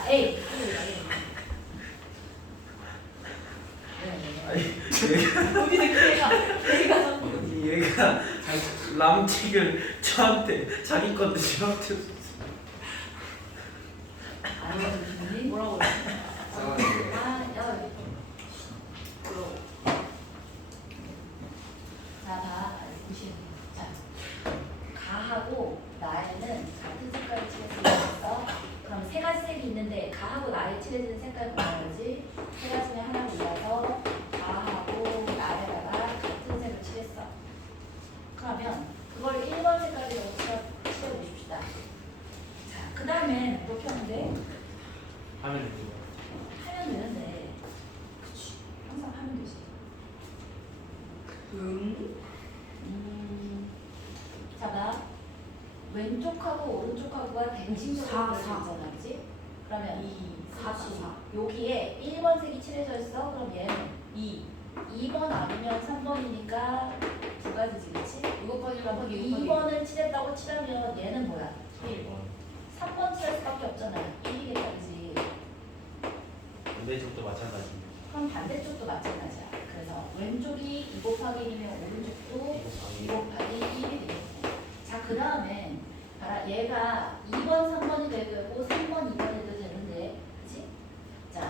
얘가 람책을 저한테 자기 건데 저한테 아니 무슨 뭐라고 그래? 싸가지고. 야 자, 봐. 보시면 자, 가하고 나에는 같은 색깔을 칠했어. 그럼 세 가지 색이 있는데 가하고 나에 칠해지는 색깔 뭐라지? 세 가지 중에 하나 골라서 가하고 나에다가 같은 색을 칠했어. 그러면 그걸 1번 색깔로 칠해보십시다. 자, 그 다음에 어떻게 하면 돼? 하면 되죠. 하면 되는데, 그치? 항상 하면 되지. 자, 봐. 왼쪽하고 오른쪽하고가 대칭적으로 사, 그려져 사. 있잖아, 그치? 그러면 4, 그치. 4. 여기에 1번 색이 칠해져 있어. 그럼 얘는 2번 아니면 3번이니까 두 가지지, 그치? 이것까지 그럼 곱하기 2번을 칠했다고 치라면 얘는 뭐야? 1번. 3번 칠할 수밖에 없잖아. 1이겠다지. 반대쪽도 마찬가지입니다. 그럼 반대쪽도 마찬가지야. 그래서 왼쪽이 2 곱하기 1이면 오른쪽도 2 곱하기 1이 되겠네. 자, 그 다음에 봐라. 얘가 2번, 3번이 돼도 되고 3번, 2번이 돼도 되는데, 그치? 자,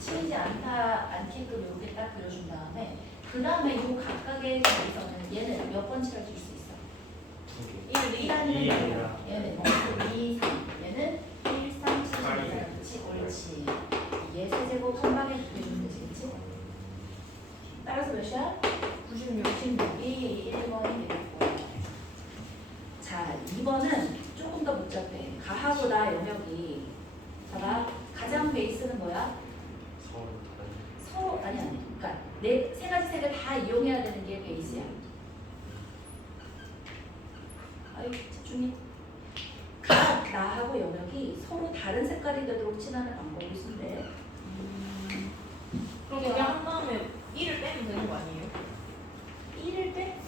치이지 않게끔 이렇게 딱 그려준 다음에 그 다음에 요 각각의 점에서는 얘는 몇 번 칠해줄 수 있어? 두 개. 1이라는 이 얘는 아니라. 얘는 2, 3 얘는 1, 3, 7, 8 그치? 옳지. 얘 세제곱 한 방에 두개 주면 되지, 그치? 따라서 몇이야? 96. 96이 1번이 되겠고. 자, 2번은 조금 더 복잡해. 가하고 나 영역이 봐봐. 가장 베이스는 뭐야? 서로 다른. 서로 아니. 그러니까 세 가지 색을 다 이용해야 되는 게 베이스야. 아유, 집중해. 나하고 영역이 서로 다른 색깔이 되도록 칠하는 방법이 있는데. 그럼 그냥 한 다음에 1을 빼면 되는 거 아니에요? 1을 빼?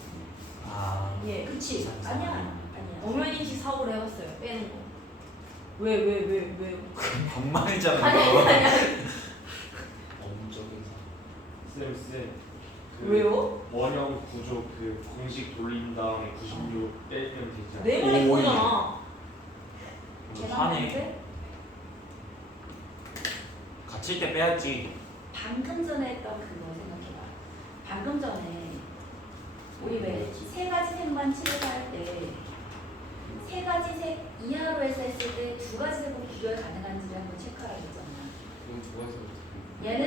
아, 예. 그치? 아니야. 아니야. 엄연인식 사고를 해봤어요. 빼는 거. 왜? 건망이잖아. 아니. 엄적인 쌤. 그 왜요? 원형 구조 그 공식 돌린 다음에 96 빼면 되지 않아? 내 말이 그거잖아. 하네. 갇힐 때 빼야지. 방금 전에 했던 그거 생각해봐. 방금 전에 우리 왜 세 가지 색만 칠해서 할 때 세 가지 색 이하로 해서 했을 때 두 가지 색으로 비교가 가능한지를 한번 체크하라고 했잖아. 그럼 두 가지 얘는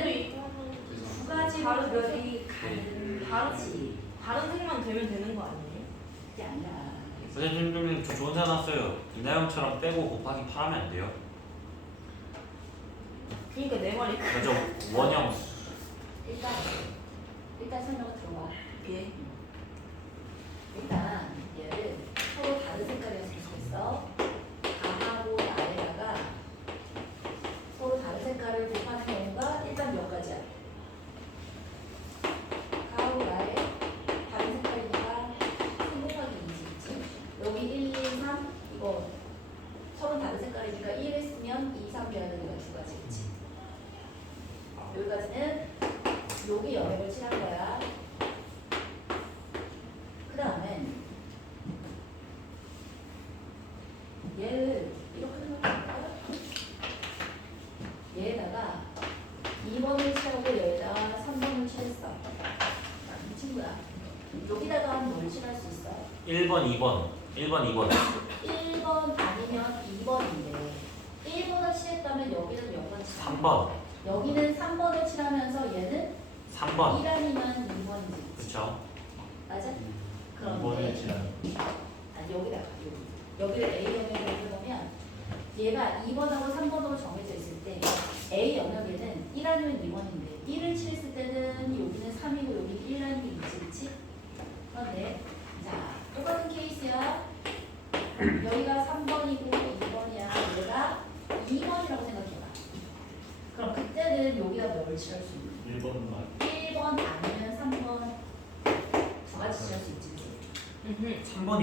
두 가지 다른 비교이 가능하지. 다른 색만 되면 되는 거 아니에요? 그게 아니라. 선생님, 저 좋은 생각 났어요. 이나영처럼 빼고 곱하기 8 하면 안 돼요? 그러니까 내 말이 먼저 원형. 일단 설명을 들어봐. 그게 일단 얘를 서로 다른 색깔이었을 수 있어. 가하고 나에다가 서로 다른 색깔을 곱하는 경우가 일단 몇 가지야. 가하고 나에 다른 색깔이니까 3 곱하기 2지, 그치? 여기 1, 2, 3 이거 서로 다른 색깔이니까 1 했으면 2, 3 돼야 되니까 두 가지, 그치? 여기까지는 여기 영역을 칠한 거야. 그 다음엔 얘를 이렇게 생각할까? 얘에다가 2번을 칠하고 얘에다가 3번을 칠했어. 이 친구야. 여기다가 뭘 칠할 수 있어? 1번, 2번. 1번, 2번. 1번 아니면 2번인데 1번을 칠했다면 여기는 몇 번 칠해? 3번. 여기는 3번을 칠하면서 얘는 3번. 1 아니면 2번이지. 그쵸? 맞아? 이번에 그런데 지난. 아니 여기다가 여기를 A 영역으로 해보면 얘가 2번하고 3번으로 정해져 있을 때 A 영역에는 1 아니면 2번인데 1을 칠했을 때는 여기는 3이고 여기 1 아니면 2지, 그치? 그런데 자 똑같은 케이스야. 여기가 3번이고 2번이야. 얘가 2번이라고 생각해봐. 그럼 그때는 여기다 뭘 칠할 수 있는? 1번만. 1번 아니면 3번 두 가지 칠할 수 있지. 3번이.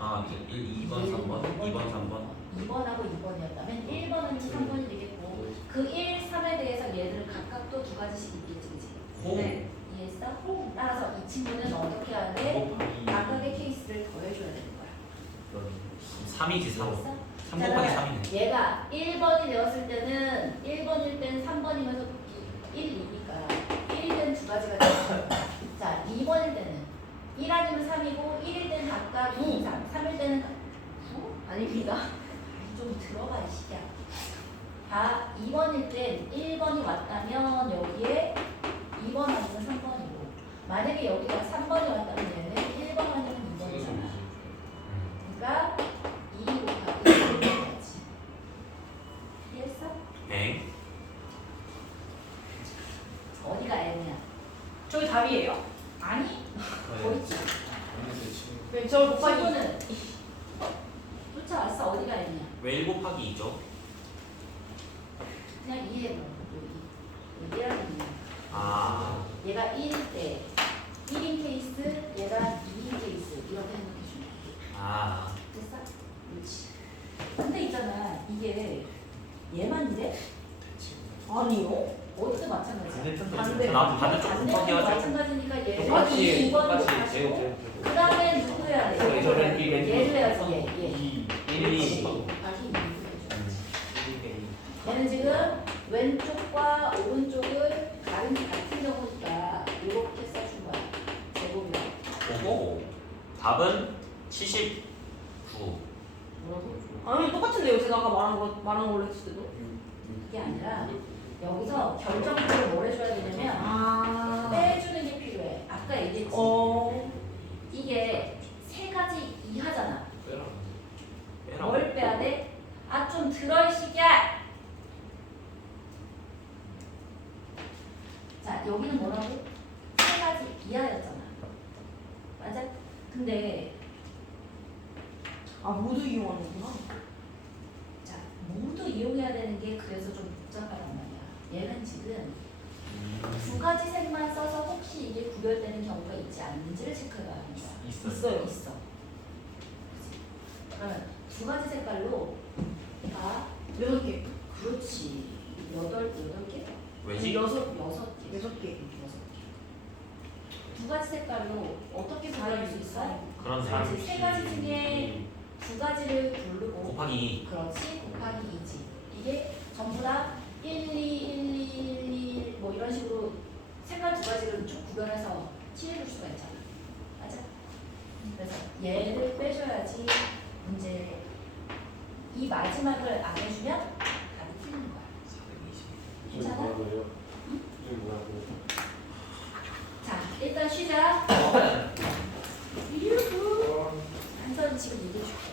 아, 2번, 3번. 2번, 3번. 2번하고 2번이었다면 1번은 3번이 되겠고 그 1, 3에 대해서 얘를 각각 또 두 가지씩 있겠지, 그치? 호. 이해했어? 따라서 이 친구는 어떻게 해야 돼? 곱하기 각각의 케이스를 더해줘야 되는 거야. 3이지 3. 알았어? 3 곱하기 3이네. 얘가 1번이 되었을 때는 1번일 땐 3번이면서 1, 2니까 1일 땐 두 가지가 되죠. 자, 2번일 때는 1 아니면 3이고 1일 때는 각각 2, 3일 때는 9? 아닙니다. 좀 들어가 이 시기야. 다 2번일 땐 1번이 왔다면 여기에 2번 아니면 3번이고 만약에 여기가 3번이 왔다면 얘는 1번 아니면 2번이잖아. 그러니까 2 곱하기 1번이지. 이해했어? 네. 어디가 N이야? 저기 답이에요? 아니, 거기 있지. 왜 저걸 곱하기 친구는 쫓아왔어. 어디가 N이야? 왜 1 곱하기 2죠? 그냥 이해해봐. 여기 1하는 아. 얘가 1일 때 1인 케이스, 얘가 2인 케이스 이렇게 생각해주면 돼. 아. 됐어? 그렇지. 근데 있잖아, 이게 얘만 이래? 아니요. 어디도 마찬가지야. 반대편도 반대. 있어요. 나 반대쪽 곱하기 반대편도 하죠. 마찬가지니까 얘 똑같이 2번으로 똑같이 가시고 제곱 그 다음에 누구 해야 돼? 저기 저기 여기 얘를 해야지, 얘. 1, 2. 곱하기 2 얘는 지금 왼쪽과 오른쪽을 같은 경우니까 이렇게 써준 거야. 제곱이야. 오호. 답은 79. 뭐라고? 아니 똑같은데요. 제가 아까 말한 걸로 했을 때도. 그게 아니라 여기서 결정적으로 뭘 해줘야 되냐면 아. 빼주는 게 필요해. 아까 얘기했지. 이게 세 가지 이하잖아. 빼라고. 뭘 빼야 돼? 아 좀 들어 이 시기야. 자 여기는 뭐라고? 세 가지 이하였잖아. 맞아? 근데 아 모두 이용하는구나. 자 모두 이용해야 되는 게 그래서 좀 복잡하단 말이야. 얘는 지금 두 가지 색만 써서 혹시 이게 구별되는 경우가 있지 않는지를 체크해야 하는 거야. 있어요. 있어. 그치? 그러면 두 가지 색깔로 아 6개. 그렇지. 여덟 개? 왜지? 여섯 개. 6개. 두 가지 색깔로 어떻게 구별할 수 있어? 그런 그렇지. 셈. 세 가지 중에 두 가지를 고르고 곱하기 2. 그렇지. 곱하기 2지. 이게 전부 다 1, 2, 1, 2, 1, 2, 뭐 이런 식으로 색깔 두 가지를 쭉 구별해서 칠해줄 수가 있잖아. 맞아? 그래서 얘를 빼줘야지 문제 이 마지막을 안 해주면 답이 틀리는 거야. 420. 괜찮아? 뭐라고요? 이게 뭐라고요? 자, 일단 쉬자. 유후. 한선 지금 얘기해줄게.